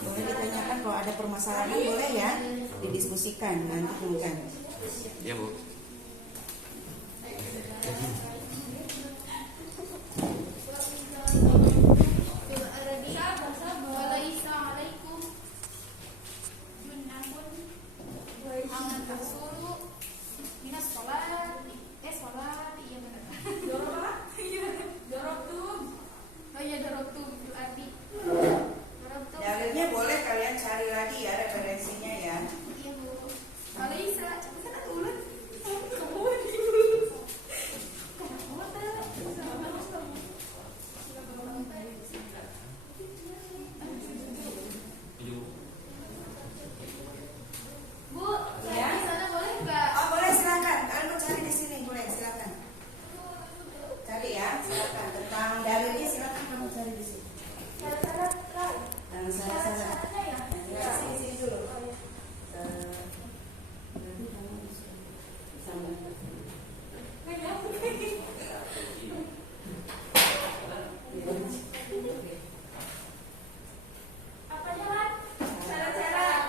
Boleh ditanyakan, kalau ada permasalahan boleh ya didiskusikan nanti mungkin. Ya Bu. Waalaikumsalam. Junahun angan tasuru minas sholat sholat iya benar. Dorobtum. Oh iya dorobtum itu arti. Dorobtum. dalilnya, boleh kalian cari lagi ya referensinya ya. Iya Bu. Walaisa. Kan ada ulat. Bu, Ya. di sana boleh nggak? Oh boleh, silakan. Kalian mau cari di sini boleh, silakan. Cari ya, silakan tentang dalilnya, silakan kamu cari di sini. Dan salah. Ya, sini dulu. Berarti kamu sama. Apa jalan? Syarat-syarat.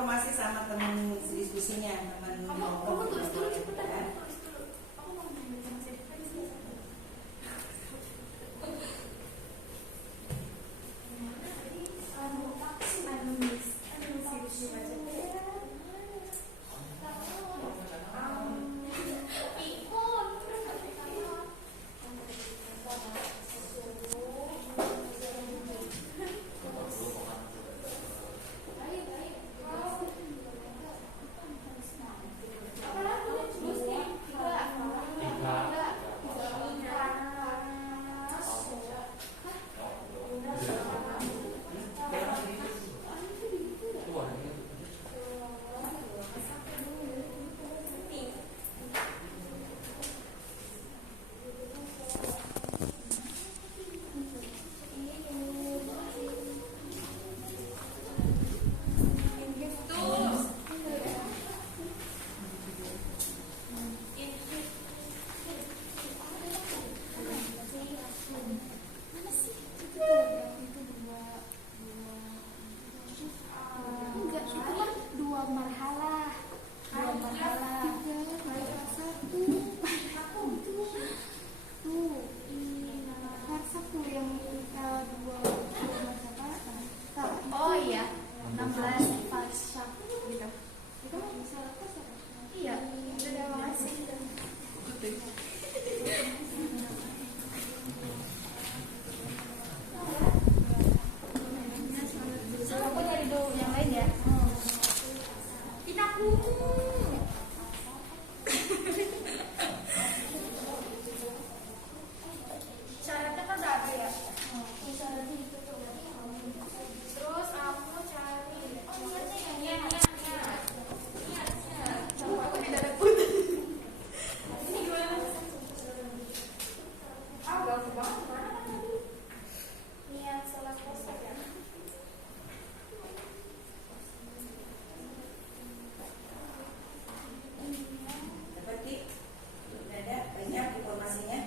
informasi sama teman diskusinya, teman Kamu tulis dulu cepetan. ya. Tulis dulu. Aku mau nanya sama saya. Enggak, itu kan dua marhalah. Satu yang dua marhalah. Oh iya, 16 pasyak gitu. Itu bisa lepas ya? Iya, udah masih. Aku nyari dulu yang lain ya. Pinaku. Syaratnya kan udah ada ya. Terus aku cari. Oh niatnya ya. Aku tidak dapat. Ini gimana? Gak banget mana kan tadi? Niat sholat puasa ya. Dapat Ki? Udah ada banyak informasinya.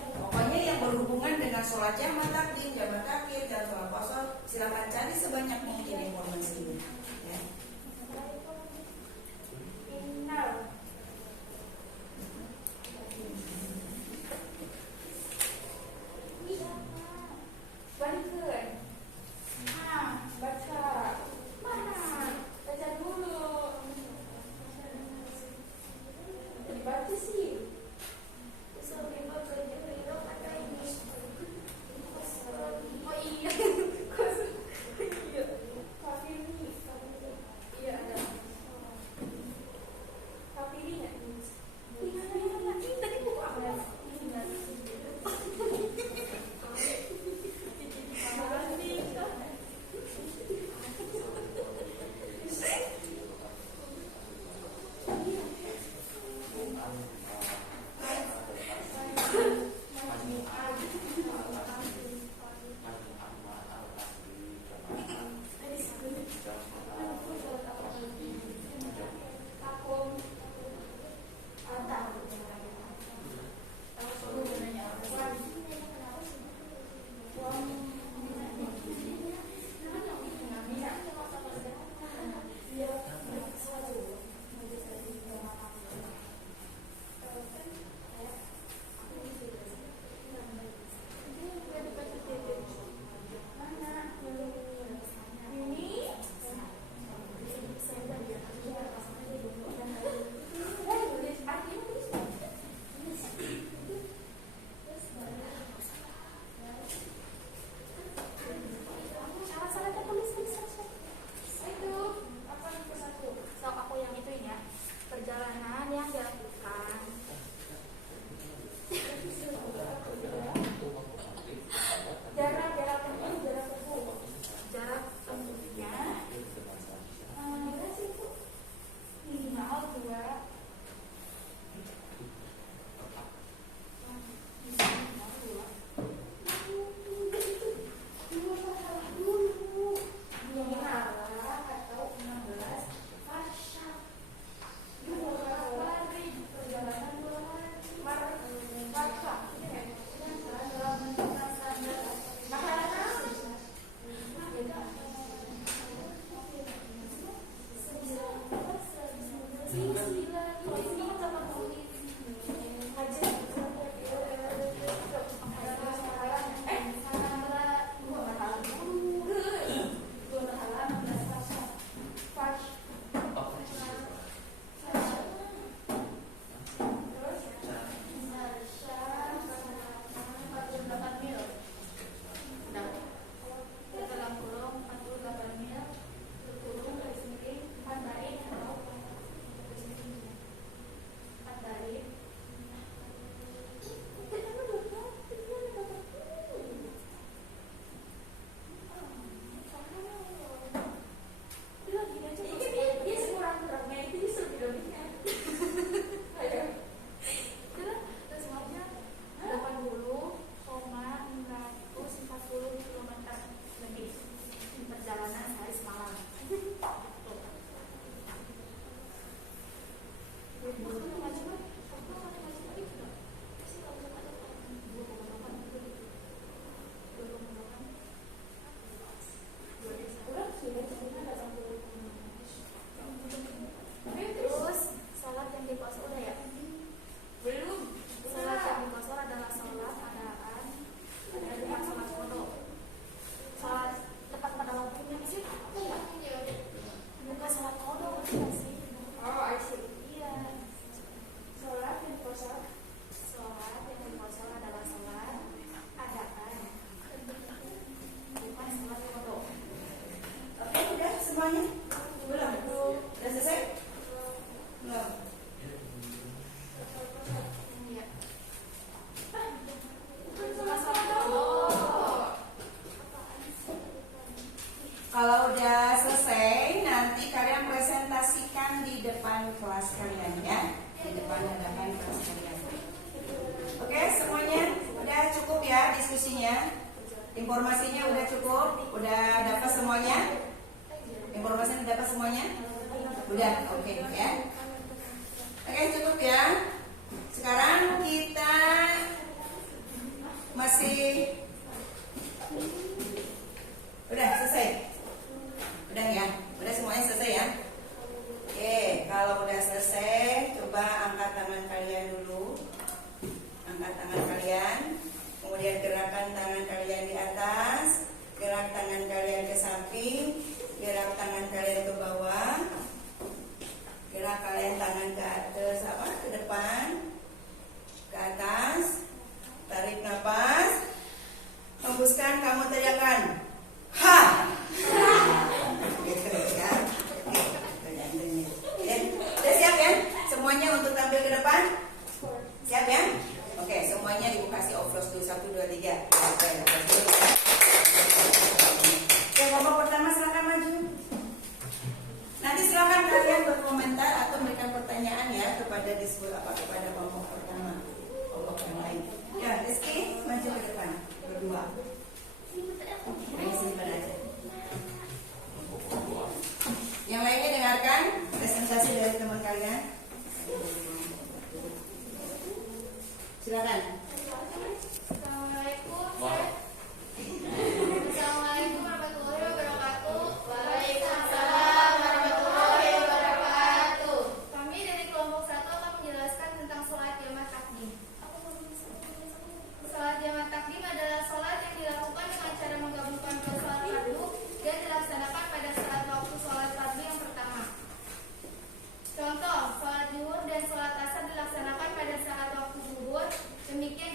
Pokoknya yang berhubungan dengan sholat jamaah takdim, jamaah takhir, dan sholat puasa, silakan cari sebanyak mungkin informasinya. Ya. Balikin. Baca. Mana? Baca dulu. Dibaca sih. Oh iya. Kalau udah selesai, nanti kalian presentasikan di depan kelas kalian ya, di depan hadapan kelas kalian. Oke, semuanya udah cukup ya diskusinya, informasinya udah cukup, udah dapat semuanya, informasinya udah dapat semuanya, udah oke ya. Oke, cukup ya. Sekarang kita masih udah selesai. Udah ya, udah semuanya selesai ya. Oke, kalau udah selesai, coba angkat tangan kalian dulu. Angkat tangan kalian, kemudian gerakkan tangan kalian di atas, gerak tangan kalian ke samping, gerak tangan kalian ke bawah, gerak kalian tangan ke atas, ke depan, ke atas, tarik nafas, hembuskan, kamu teriakan, ha! Gitu ya. Udah siap ya? Semuanya untuk tampil ke depan? Siap ya? Oke, semuanya ibu kasih offload dulu 1, 2, 3. Oke, kelompok pertama silakan maju. Nanti silakan kalian berkomentar atau memberikan pertanyaan ya kepada kepada kelompok pertama, kelompok yang lain. Ya, Rizky maju ke depan berdua. Yang simpan aja. Yang lainnya dengarkan presentasi dari teman kalian. Silakan. Assalamualaikum. Assalamualaikum warahmatullahi wabarakatuh. Waalaikumsalam warahmatullahi wabarakatuh. Kami dari kelompok 1 akan menjelaskan tentang sholat jamaah takdim. Sholat jamaah takdim adalah sholat yang dilakukan dengan cara menggabungkan dua sholat fardu dan dilaksanakan pada saat waktu sholat fardu yang pertama. Contoh, sholat zuhur dan sholat asar dilaksanakan pada saat waktu zuhur, demikian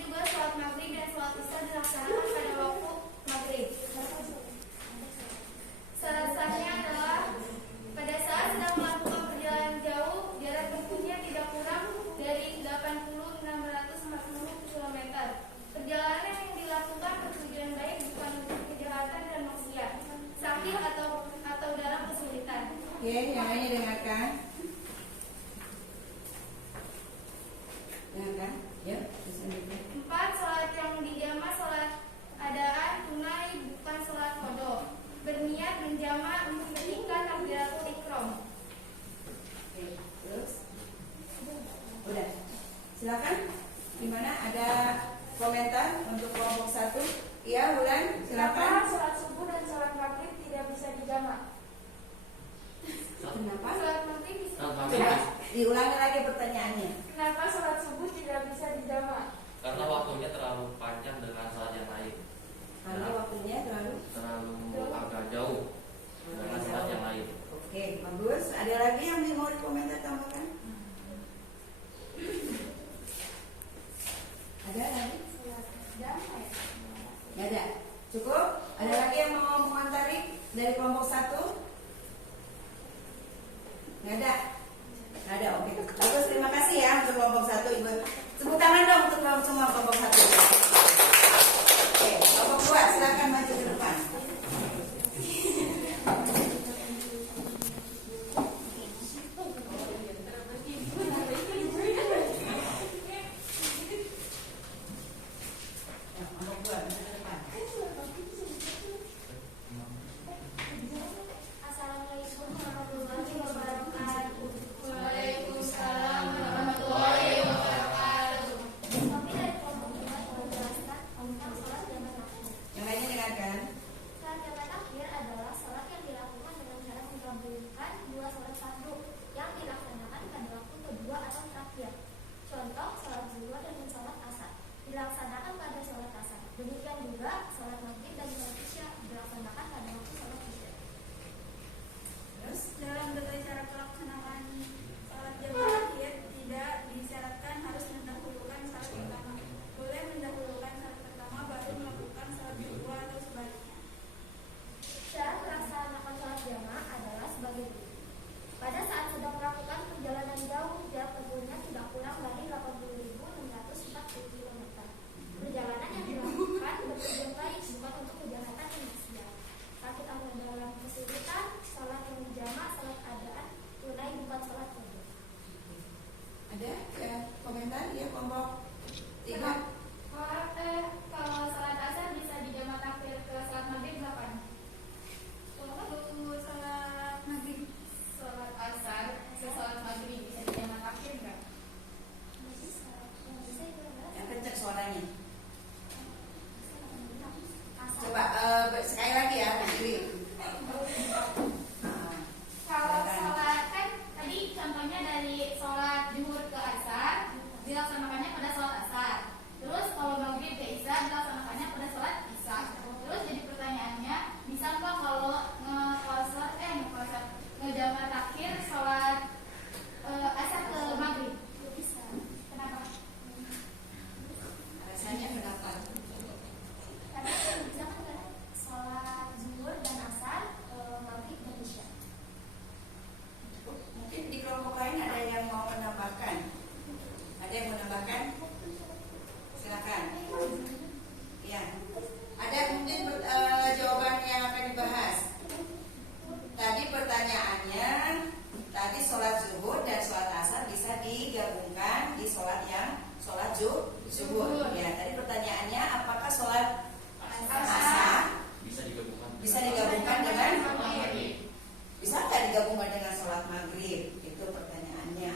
Subuh. Ya, tadi pertanyaannya apakah sholat Asar asar Bisa digabungkan. bisa digabungkan dengan maghrib. bisa nggak digabungkan dengan sholat maghrib? Itu pertanyaannya.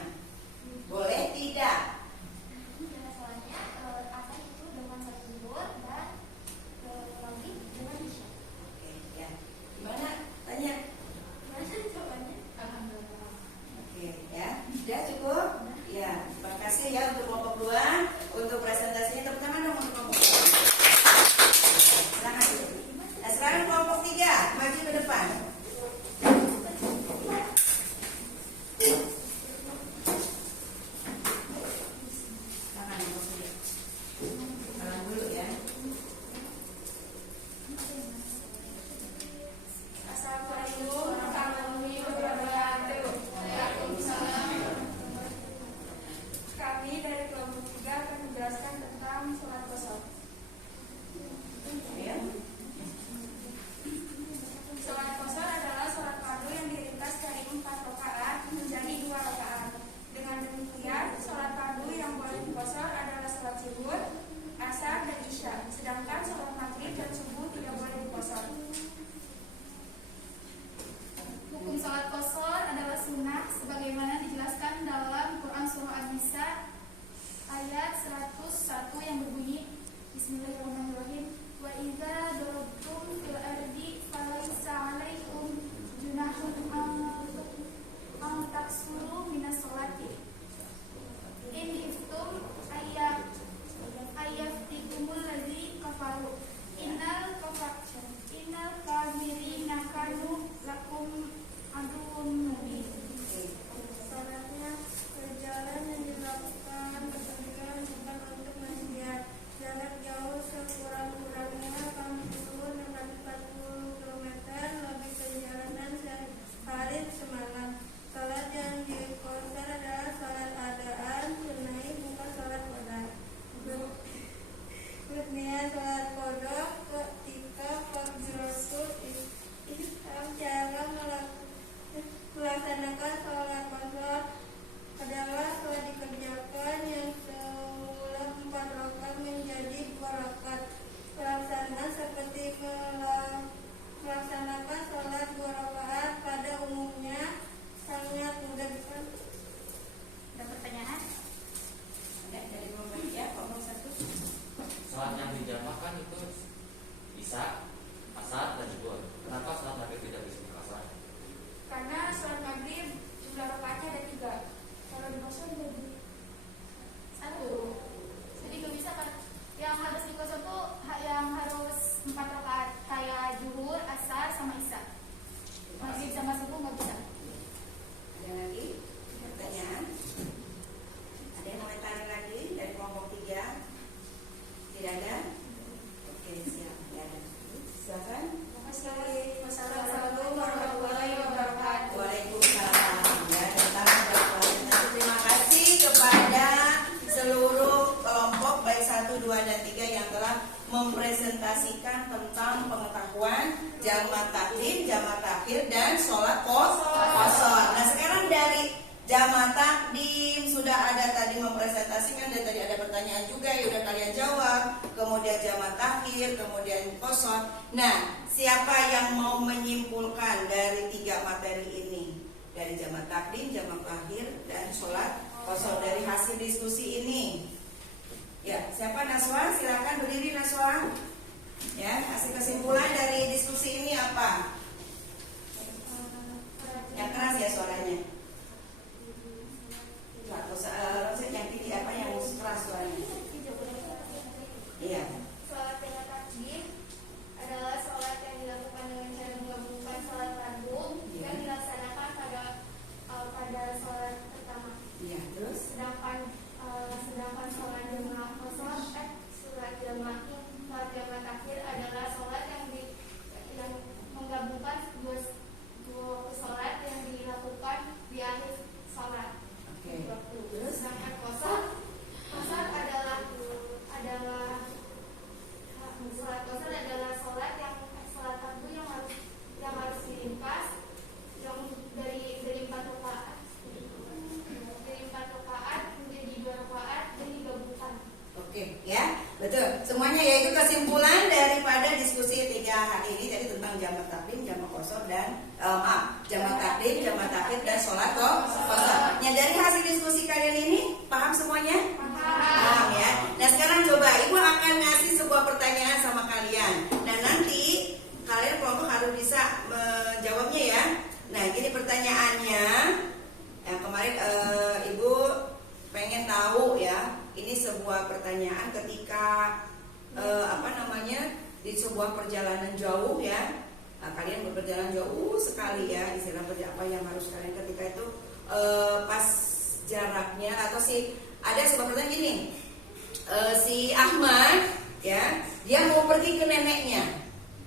Boleh tidak? Soalnya asar itu dengan sholat zuhur dan maghrib dengan isya. Oke, ya. Gimana? Tanya. Gimana jawabannya? Alhamdulillah. Oke, ya. Sudah cukup? Ya, terima kasih ya untuk kelompok 2 untuk presentasinya. Tepuk tangan dong untuk kelompok 2. Silakan. Nah, sekarang kelompok 3 maju ke depan. Tangan kelompok 3. Tangan dulu ya. Assalamualaikum warahmatullahi wabarakatuh. Waalaikumsalam. Kami dari kelompok 3 akan menjelaskan tentang sholat qasar. Ya. Sholat qasar adalah sholat fardu yang diringkas dari 4 rakaat menjadi 2 rakaat. Dengan demikian, sholat fardu yang boleh diqasar adalah sholat zuhur, asar, dan isya. Sedangkan sholat maghrib dan subuh tidak boleh diqasar. Hukum sholat qasar adalah sunnah sebagaimana dijelaskan dalam Quran Surah An-Nisa ayat 101 yang berbunyi Bismillahirrahmanirrahim. Wa idza darabtum fil ardi falaysa 'alaikum junahun an taksuru minas sholati. In iftum ayyaftikumul ladzi kafaru. Innal kafirina kanu lakum aduwwun mubin. Salatnya perjalanan yang dilakukan bertujuan bukan untuk menjauh jarak jauh sekurang-kurangnya 60 dan 40 km lebih perjalanan sehari semalam. Salat yang diqasar adalah salat adaan tunai bukan salat qada. Berikutnya salat qada ketika fardiratul Islam cara melaksanakan sholat qasar adalah setelah dikerjakan yang semula 4 rakaat menjadi 2 rakaat. Pelaksanaan seperti melaksanakan sholat 2 rakaat pada umumnya sangat mudah. Ada pertanyaan? Ada dari kelompok ya, kelompok 1. Sholat yang dijamakan itu bisa asar dan zuhur. Kenapa sholat maghrib tidak bisa asar? Karena sholat maghrib jumlah rakaatnya ada 3. Kalau diqasar jadi 1. Jadi nggak bisa kan? Yang harus diqasar tuh yang harus 4 rakaat kayak zuhur, asar, sama isya. Maghrib sama subuh nggak bisa. Ada lagi pertanyaan? Ada yang mau tanya lagi dari kelompok 3? Tidak ada? Oke, siap. Tidak ada. Silakan. Wassalamualaikum warahmatullahi wabarakatuh. Waalaikumsalam. Ya, tentang terima kasih kepada seluruh kelompok baik 1, 2, dan 3 yang telah mempresentasikan tentang pengetahuan jamaah takdim, jamaah takhir, dan sholat qasar. Nah, sekarang dari jamaah takdim sudah ada tadi mempresentasikan dan tadi ada pertanyaan juga ya udah kalian jawab. Kemudian jamaah takhir, kemudian qasar. Nah, siapa yang mau menyimpulkan dari 3 materi ini? Dari jamaah takdim, jamaah takhir, dan sholat qasar dari hasil diskusi ini. Ya, siapa Naswa? Silakan berdiri Naswa. Ya, kasih kesimpulan dari diskusi ini apa? Yang keras ya suaranya. Yang tinggi apa yang keras suaranya? Iya. Sholat jamaah takdim adalah sholat yang dilakukan dengan cara menggabungkan sholat fardu yang dilaksanakan pada sholat pertama. Iya, terus? Sedangkan sholat jamaah qasar, sholat jamaah takhir adalah sholat yang menggabungkan dua sholat yang dilakukan hari ini tadi tentang jamak takdim, jamak qasar dan jamak takdim, jamak takhir dan sholat qasar. Dari hasil diskusi kalian ini paham semuanya? Paham ya. Nah sekarang coba Ibu akan ngasih sebuah pertanyaan sama kalian. Nah nanti kalian kelompok harus bisa menjawabnya ya. Nah gini pertanyaannya. Yang kemarin Ibu pengen tahu ya. Ini sebuah pertanyaan ketika di sebuah perjalanan jauh ya. Nah, kalian berperjalanan jauh sekali ya, istilah apa yang harus kalian ketika itu pas jaraknya atau ada sebuah pertanyaan gini, si Ahmad ya dia mau pergi ke neneknya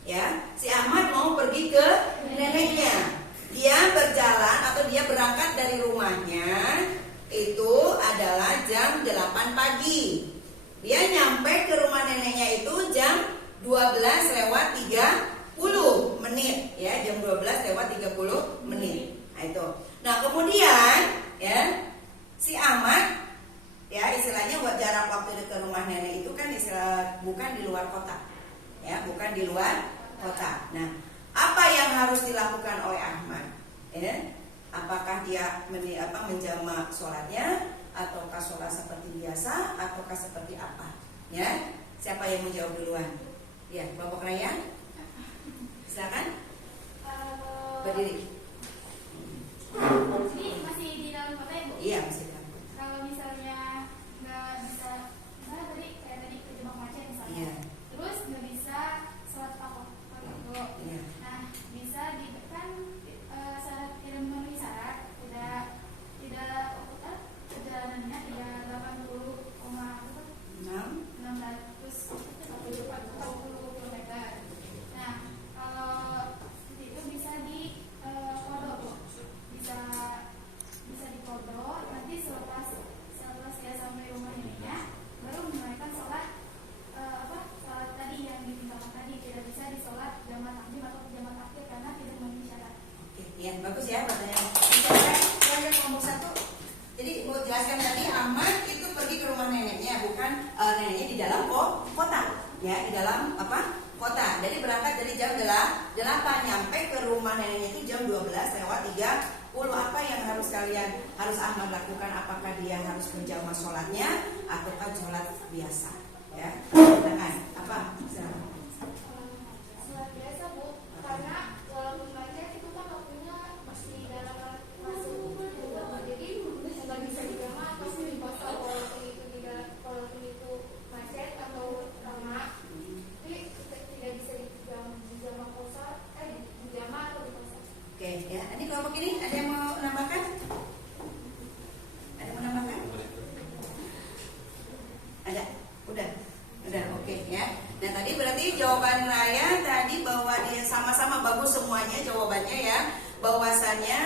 ya, si Ahmad mau pergi ke neneknya, dia berjalan atau dia berangkat dari rumahnya itu adalah jam 8 pagi, dia nyampe ke rumah neneknya itu jam 12:30 menit ya, jam 12:30 menit. Nah itu. Nah, kemudian ya si Ahmad ya istilahnya buat jarak waktu ke rumah nenek itu kan istilah bukan di luar kota. Ya, bukan di luar kota. Nah, apa yang harus dilakukan oleh Ahmad? Ya, apakah dia menjamak sholatnya ataukah sholat seperti biasa ataukah seperti apa? Ya. Siapa yang menjawab duluan? Ya, Bapak Raya. Silakan. Berdiri. Ini masih di dalam kota ya Bu? Iya, masih dalam kota. Kalau misalnya nggak bisa, tadi kejebak macet misalnya. Iya. Terus nggak bisa sholat pakai Iya. Nah, bisa kan syarat tidak memenuhi syarat, tidak perjalanannya tidak 80,640 km. Nah, kalau itu bisa di kodok, bisa dikodok. Nanti setelah dia sampai rumah neneknya, baru menunaikan sholat sholat tadi yang ditinggalkan tadi. Tidak bisa disolat jamak takdim atau jamak takhir karena tidak memenuhi syarat. Oke, ya bagus ya pertanyaan. Misalkan keluarga kelompok 1. Jadi mau jelaskan tadi Ahmad itu pergi ke rumah neneknya, bukan neneknya di dalam kota, ya di dalam kota. Jadi berangkat dari jam 8, nyampe ke rumah neneknya itu jam 12:30. Apa yang harus Ahmad lakukan? Apakah dia harus menjamak sholatnya ataukah sholat biasa? Ya, silakan. Apa? Silakan. Sholat biasa Bu, karena walaupun macet itu kan waktunya masih dalam masuk jadi nggak bisa dijamak atau dipasang walaupun itu macet atau lama, tapi tidak bisa dijamak qasar, dijamak atau dipasang. Oke, ya. Ini kelompok ini ada yang mau menambahkan? Ada yang mau menambahkan? Ada? Udah, oke ya. Nah tadi berarti jawaban Raya tadi bahwa dia sama-sama bagus semuanya jawabannya ya. Bahwasannya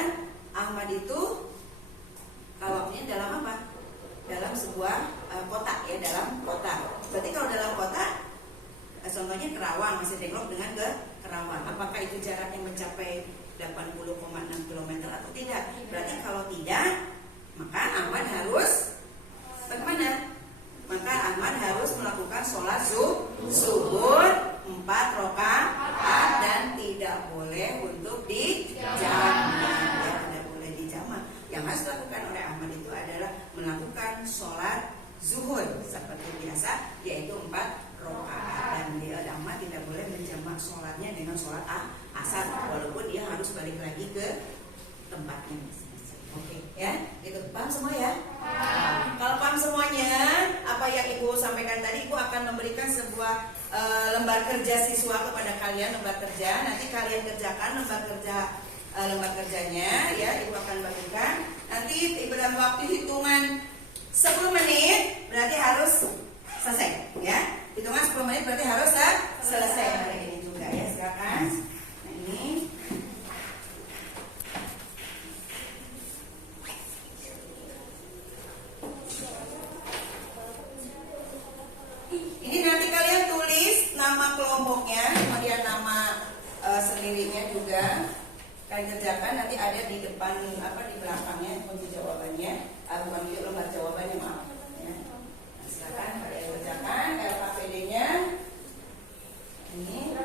Ahmad itu kalau ini dalam apa? Dalam sebuah kota ya, dalam kota. Berarti kalau dalam kota, contohnya Kerawang, masih deadlock dengan ke Kerawang. Apakah itu jaraknya mencapai 80,6 km atau tidak? Berarti kalau tidak, maka Ahmad harus bagaimana? Maka Ahmad harus melakukan sholat zuhur 4 rakaat dan tidak boleh untuk dijamak. Ya, tidak boleh dijamak. Yang harus dilakukan oleh Ahmad itu adalah melakukan sholat zuhur seperti biasa, yaitu 4 rakaat, dan Ahmad tidak boleh menjamak sholatnya dengan sholat asar, walaupun dia harus balik lagi ke tempatnya masing-masing. Oke, ya, itu paham semua ya? Kalau paham semuanya, apa yang Ibu sampaikan tadi, Ibu akan memberikan sebuah lembar kerja siswa kepada kalian, lembar kerja. Nanti kalian kerjakan lembar kerjanya, ya. Ibu akan bagikan. Nanti Ibu dalam waktu hitungan 10 menit berarti harus selesai, ya. Hitungan 10 menit berarti harus selesai hari ini juga, ya. Silakan. Nah, ini. Ini nanti kalian tulis nama kelompoknya, kemudian nama sendirinya juga. Kalian kerjakan, nanti ada di depan di belakangnya kunci jawabannya, bukan di lembar jawabannya, maaf. Ya. Nah, silakan kalian kerjakan LKPD-nya. Ini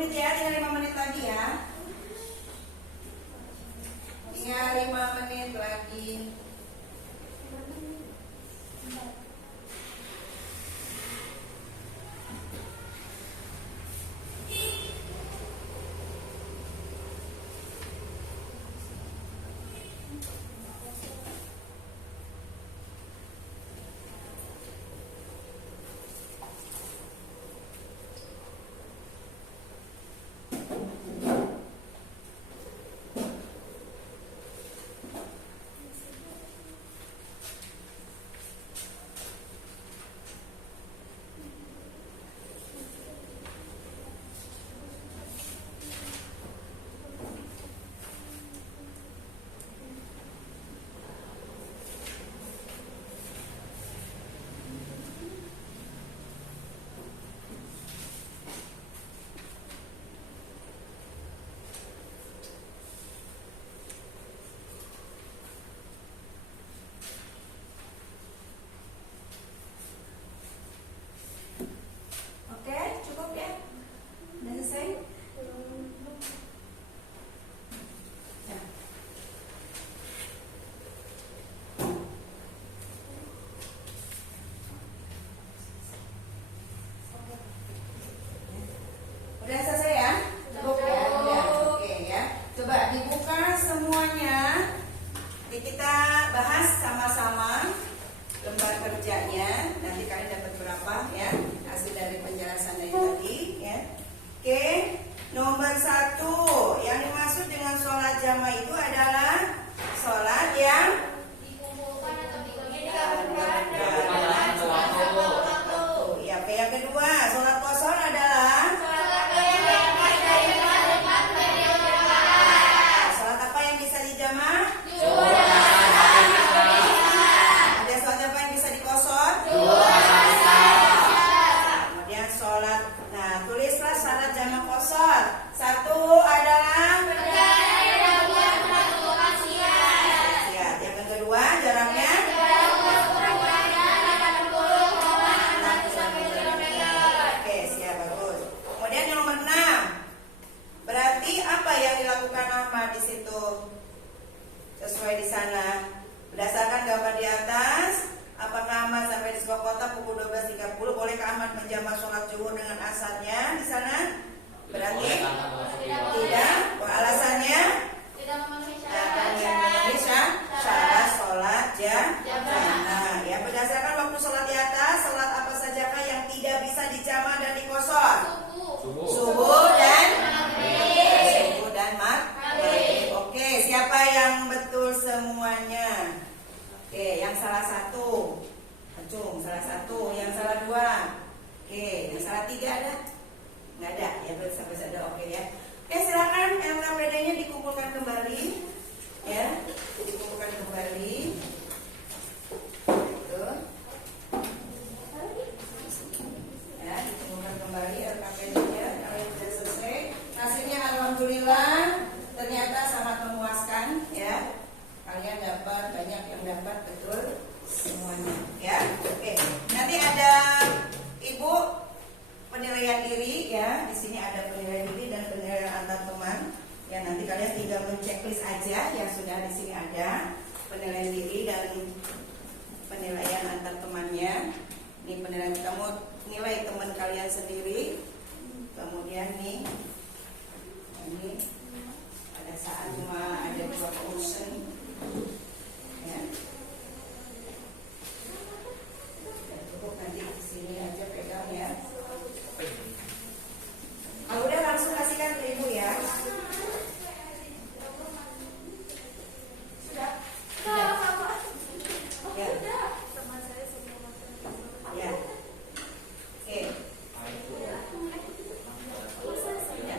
menit ya, tinggal 5 menit lagi ya. Tinggal 5 menit lagi. Oke, cukup ya? Udah selesai? Ya. Udah selesai ya? Cukup ya? Udah. Oke ya. Coba dibuka semuanya. Nanti kita bahas sama-sama lembar kerjanya. Nanti kalian dapat berapa ya? Hasil dari penjelasan dari tadi ya. Oke, nomor 1 yang dimaksud dengan sholat jamaah itu adalah sholat yang dikumpulkan atau dalam digabungkan waktu. Ya, oke, yang kedua, sholat qashar adalah sholat apa yang bisa dijamaah? Ada sholat apa yang bisa diqashar? Kemudian sholat, nah tulislah syarat jamak qashar. 1 adalah siap. Yang kedua jaraknya oke, siap, bagus. Kemudian yang nomor 6, berarti apa yang dilakukan Ahmad di situ? Sesuai di sana. Berdasarkan gambar di atas, apakah Ahmad sampai di sebuah kota pukul 12.30? Bolehkah Ahmad menjamak sholat zuhur dengan asarnya di sana? Berarti tidak. Alasannya tidak memenuhi akan syarat memenuhi syarat sholat jamaah. Ya, berdasarkan waktu sholat di atas, sholat apa sajakah yang tidak bisa dijamak dan dikosor? Subuh dan maghrib. Oke, siapa yang betul semuanya? Oke, yang salah 1 Acung, salah 1. Yang salah 2. Oke, yang salah 3 ada? Nggak ada, ya berarti sampai ada. Oke ya. Oke, silakan LKPD-nya dikumpulkan kembali. Ya, dikumpulkan kembali. Tuh. Ya, dikumpulkan kembali LKPD-nya. Kalau sudah selesai, hasilnya alhamdulillah ternyata sangat memuaskan ya. Kalian dapat, banyak yang dapat betul semuanya ya. Oke, nanti ada Ibu penilaian diri ya. Di sini ada penilaian diri dan penilaian antar teman. Ya, nanti kalian tinggal menceklis aja yang sudah di sini ada penilaian diri dan penilaian antar temannya. Ini penilaian kamu nilai teman kalian sendiri. Kemudian nih ini pada saat cuma ada 2 question ya. Cukup nanti di sini aja pegang ya. Kalau udah langsung kasihkan ke Ibu ya. Sudah? Ya. Ya. Oke. Ya.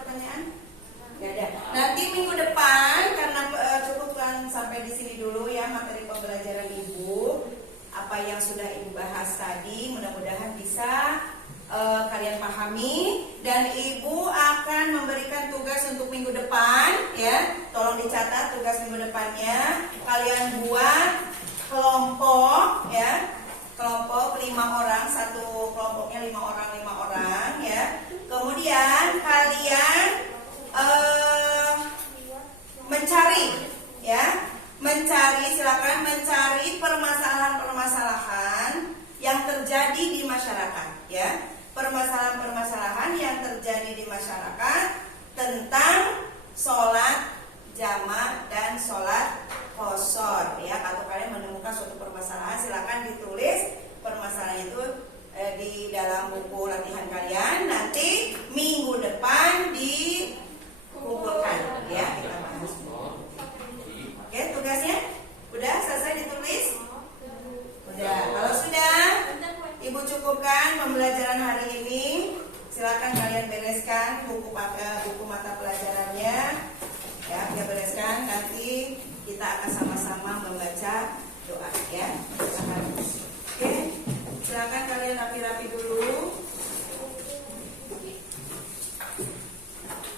pertanyaan? Nggak ada. Nanti minggu depan karena cukupkan sampai di sini dulu ya materi pembelajaran Ibu. Apa yang sudah Ibu bahas tadi mudah-mudahan bisa kalian pahami dan Ibu akan memberikan tugas untuk minggu depan ya. Tolong dicatat tugas minggu depannya. Kalian buat kelompok ya. Kelompok 5 orang, satu kelompoknya 5 orang ya. Kemudian kalian silakan mencari permasalahan-permasalahan yang terjadi di masyarakat ya. Permasalahan-permasalahan yang terjadi di masyarakat tentang sholat jamak dan sholat qashar ya. Kalau kalian menemukan suatu permasalahan silakan ditulis permasalahan itu di dalam buku latihan kalian. Nanti minggu depan dikumpulkan ya, kita bahas. Oke, tugasnya udah selesai ditulis? Udah. Kalau sudah, Ibu cukupkan pembelajaran hari ini. Silakan kalian bereskan buku mata pelajarannya. Ya, kita bereskan. Nanti kita akan sama-sama membaca doa ya. Silakan. Oke, silakan kalian rapi-rapi dulu.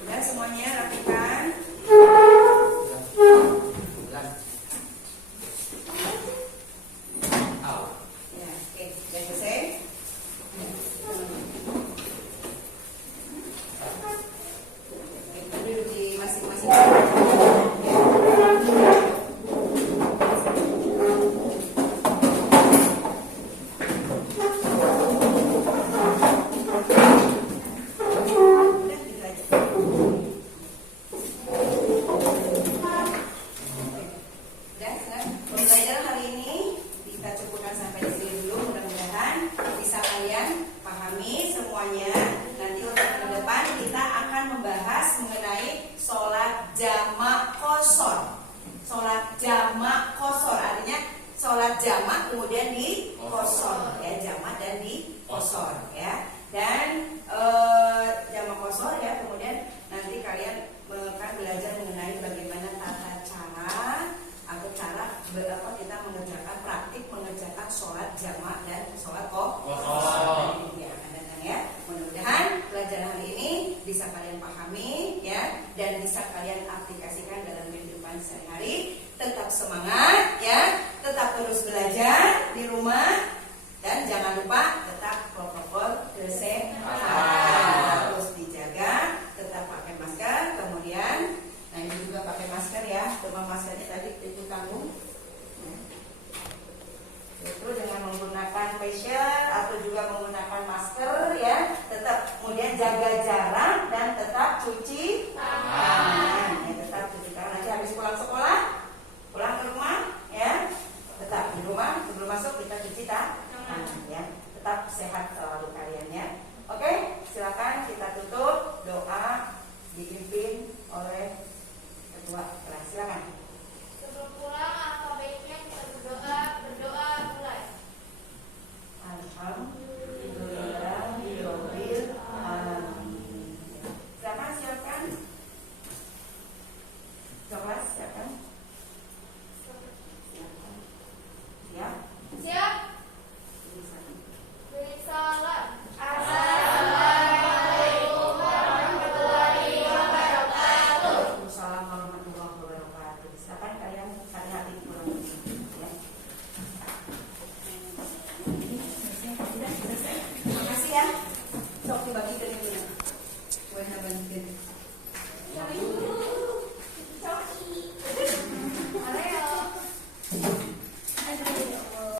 Udah semuanya rapikan. Ya, oke, udah selesai. Kita duduk di masing-masing. Pembelajaran hari ini kita cukupkan sampai di sini dulu. Mudah-mudahan bisa kalian pahami semuanya. Nanti untuk ke depan kita akan membahas mengenai sholat jamak qashar. Sholat jamak qashar artinya sholat jamak kemudian di qashar ya, jamak dan di qashar ya. Dan jamak qashar ya, kemudian nanti kalian akan belajar mengenai bagaimana tata cara atau cara kita mengerjakan praktik mengerjakan sholat jamak dan sholat qashar. Ya, mudah-mudahan pelajaran hari ini bisa kalian pahami ya dan bisa kalian aplikasikan dalam kehidupan sehari-hari. Tetap semangat ya, tetap terus belajar di rumah dan jangan lupa tetap protokol kesehatan.